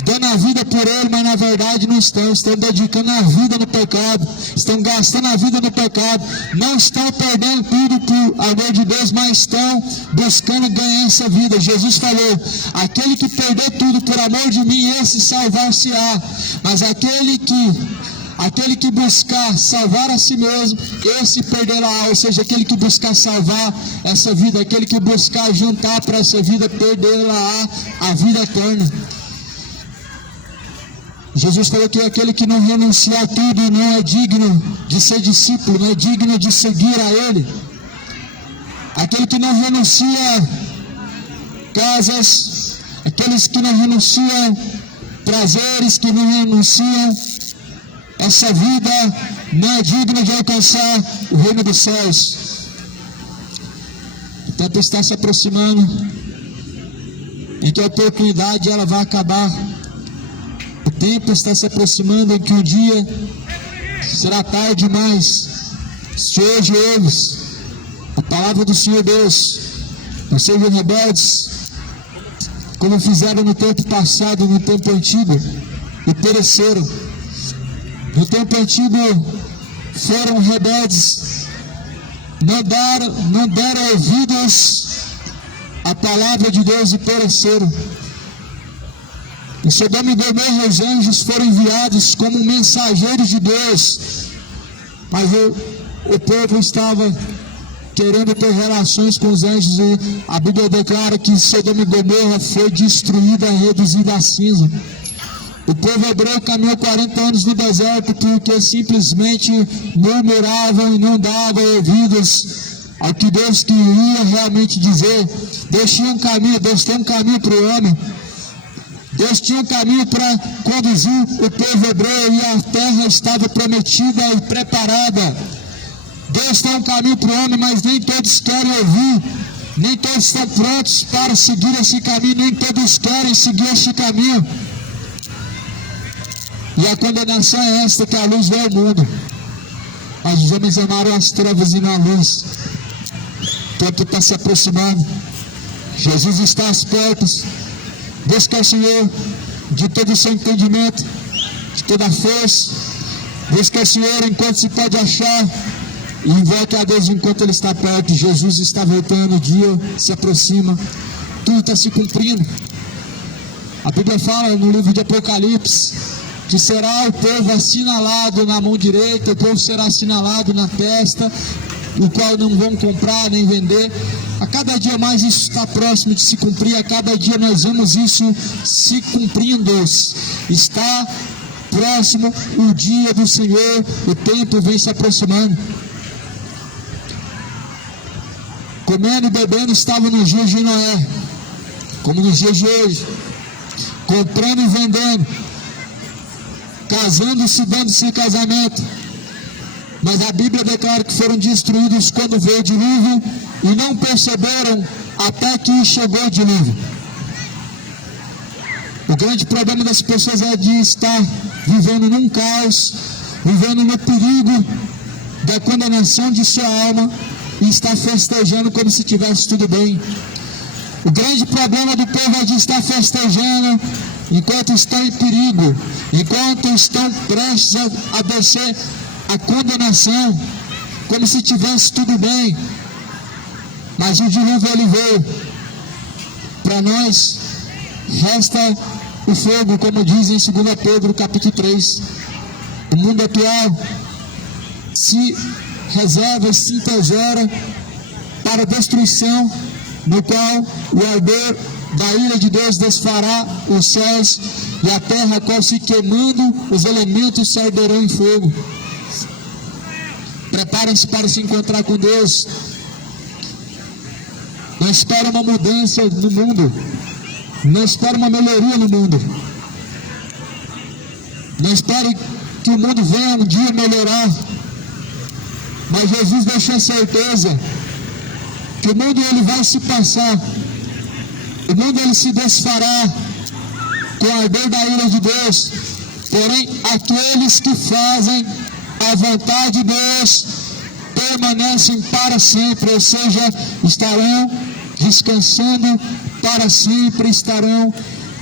dando a vida por Ele, mas na verdade não estão. Estão dedicando a vida no pecado, estão gastando a vida no pecado, não estão perdendo tudo por amor de Deus, mas estão buscando ganhar essa vida. Jesus falou: aquele que perder tudo por amor de mim, esse salvar-se-á. Mas aquele que buscar salvar a si mesmo, esse perderá. Ou seja, aquele que buscar salvar essa vida, aquele que buscar juntar para essa vida, perderá a vida eterna. Jesus falou que aquele que não renunciar a tudo não é digno de ser discípulo, não é digno de seguir a Ele. Aquele que não renuncia casas, aqueles que não renunciam prazeres, que não renunciam essa vida, não é digno de alcançar o reino dos céus. O tempo está se aproximando, em que a oportunidade ela vai acabar. O tempo está se aproximando em que um dia será tarde demais. Se hoje ouves a palavra do Senhor Deus, não sejam rebeldes, como fizeram no tempo passado, no tempo antigo, e pereceram. No tempo antigo foram rebeldes, não deram ouvidos à palavra de Deus e pereceram. Em Sodoma e Gomorra os anjos foram enviados como mensageiros de Deus, mas o povo estava querendo ter relações com os anjos, e a Bíblia declara que Sodoma e Gomorra foi destruída, reduzida a cinza. O povo hebreu caminhou 40 anos no deserto porque simplesmente murmuravam e não davam ouvidos ao que Deus queria realmente dizer. Deus tinha um caminho, Deus tem um caminho para o homem. Deus tinha um caminho para conduzir o povo hebreu, e a terra estava prometida e preparada. Deus tem um caminho para o homem, mas nem todos querem ouvir. Nem todos estão prontos para seguir esse caminho, nem todos querem seguir esse caminho. E a condenação é esta, que a luz veio ao mundo, mas os homens amaram as trevas e não a luz. O tempo está se aproximando, Jesus está às portas. Deus quer o Senhor de todo o seu entendimento, de toda a força. Deus quer o Senhor enquanto se pode achar, e invoque a Deus enquanto Ele está perto. Jesus está voltando, o dia se aproxima, tudo está se cumprindo. A Bíblia fala no livro de Apocalipse que será o povo assinalado na mão direita, o povo será assinalado na testa, o qual não vão comprar nem vender. A cada dia mais isso está próximo de se cumprir, a cada dia nós vemos isso se cumprindo. Está próximo o dia do Senhor, o tempo vem se aproximando. Comendo e bebendo estavam nos dias de Noé, como nos dias de hoje, comprando e vendendo, casando-se e dando-se em casamento. Mas a Bíblia declara que foram destruídos quando veio o dilúvio e não perceberam até que chegou o dilúvio. O grande problema das pessoas é de estar vivendo num caos, vivendo no perigo da condenação de sua alma e estar festejando como se tivesse tudo bem. O grande problema do povo é de estar festejando enquanto estão em perigo, enquanto estão prestes a descer a condenação, como se tivesse tudo bem. Mas o dilúvio ele veio. Para nós resta o fogo, como diz em 2 Pedro capítulo 3. O mundo atual se reserva, se entesoura para a destruição, no qual o ardor da ira de Deus desfará os céus e a terra, qual se queimando, os elementos se arderão em fogo. Preparem-se para se encontrar com Deus. Não espera uma mudança no mundo, não espera uma melhoria no mundo, não espere que o mundo venha um dia melhorar. Mas Jesus deixou a certeza que o mundo ele vai se passar, o mundo ele se desfará com o ardor da ira de Deus. Porém, aqueles que fazem a vontade de Deus permanecem para sempre, ou seja, estarão descansando para sempre, estarão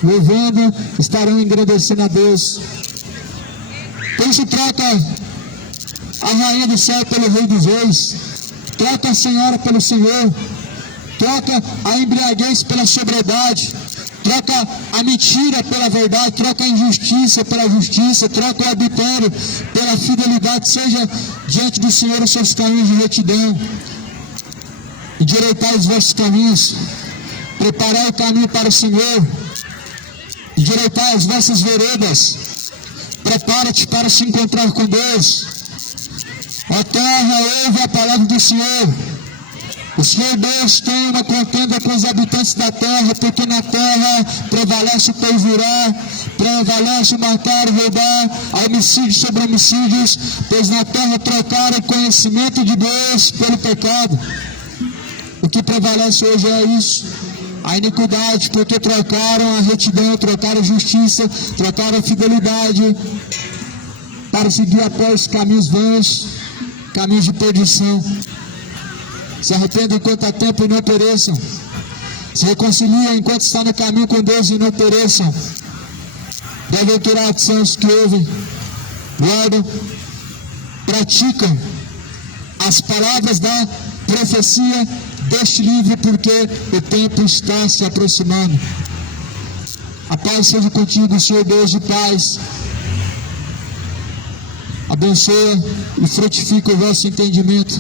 louvando, estarão engrandecendo a Deus. Por isso troca a rainha do céu pelo rei dos reis, troca a senhora pelo Senhor, troca a embriaguez pela sobriedade, troca a mentira pela verdade, troca a injustiça pela justiça, troca o adultério pela fidelidade. Seja diante do Senhor os seus caminhos de retidão, endireitai os vossos caminhos, preparai o caminho para o Senhor, endireitai as vossas veredas, prepara-te para se encontrar com Deus. Ó terra, ouve a palavra do Senhor. O Senhor Deus tem uma contenda com os habitantes da terra, porque na terra prevalece o perjurar, prevalece o matar, o roubar, homicídios sobre homicídios, pois na terra trocaram o conhecimento de Deus pelo pecado. O que prevalece hoje é isso, a iniquidade, porque trocaram a retidão, trocaram a justiça, trocaram a fidelidade para seguir após caminhos vãos, caminhos de perdição. Se arrependam enquanto há tempo e não pereçam. Se reconciliem enquanto está no caminho com Deus e não pereçam. Bem-aventurados são os que ouvem, guardam, praticam as palavras da profecia deste livro, porque o tempo está se aproximando. A paz seja contigo, Senhor Deus de paz. Abençoa e frutifica o vosso entendimento.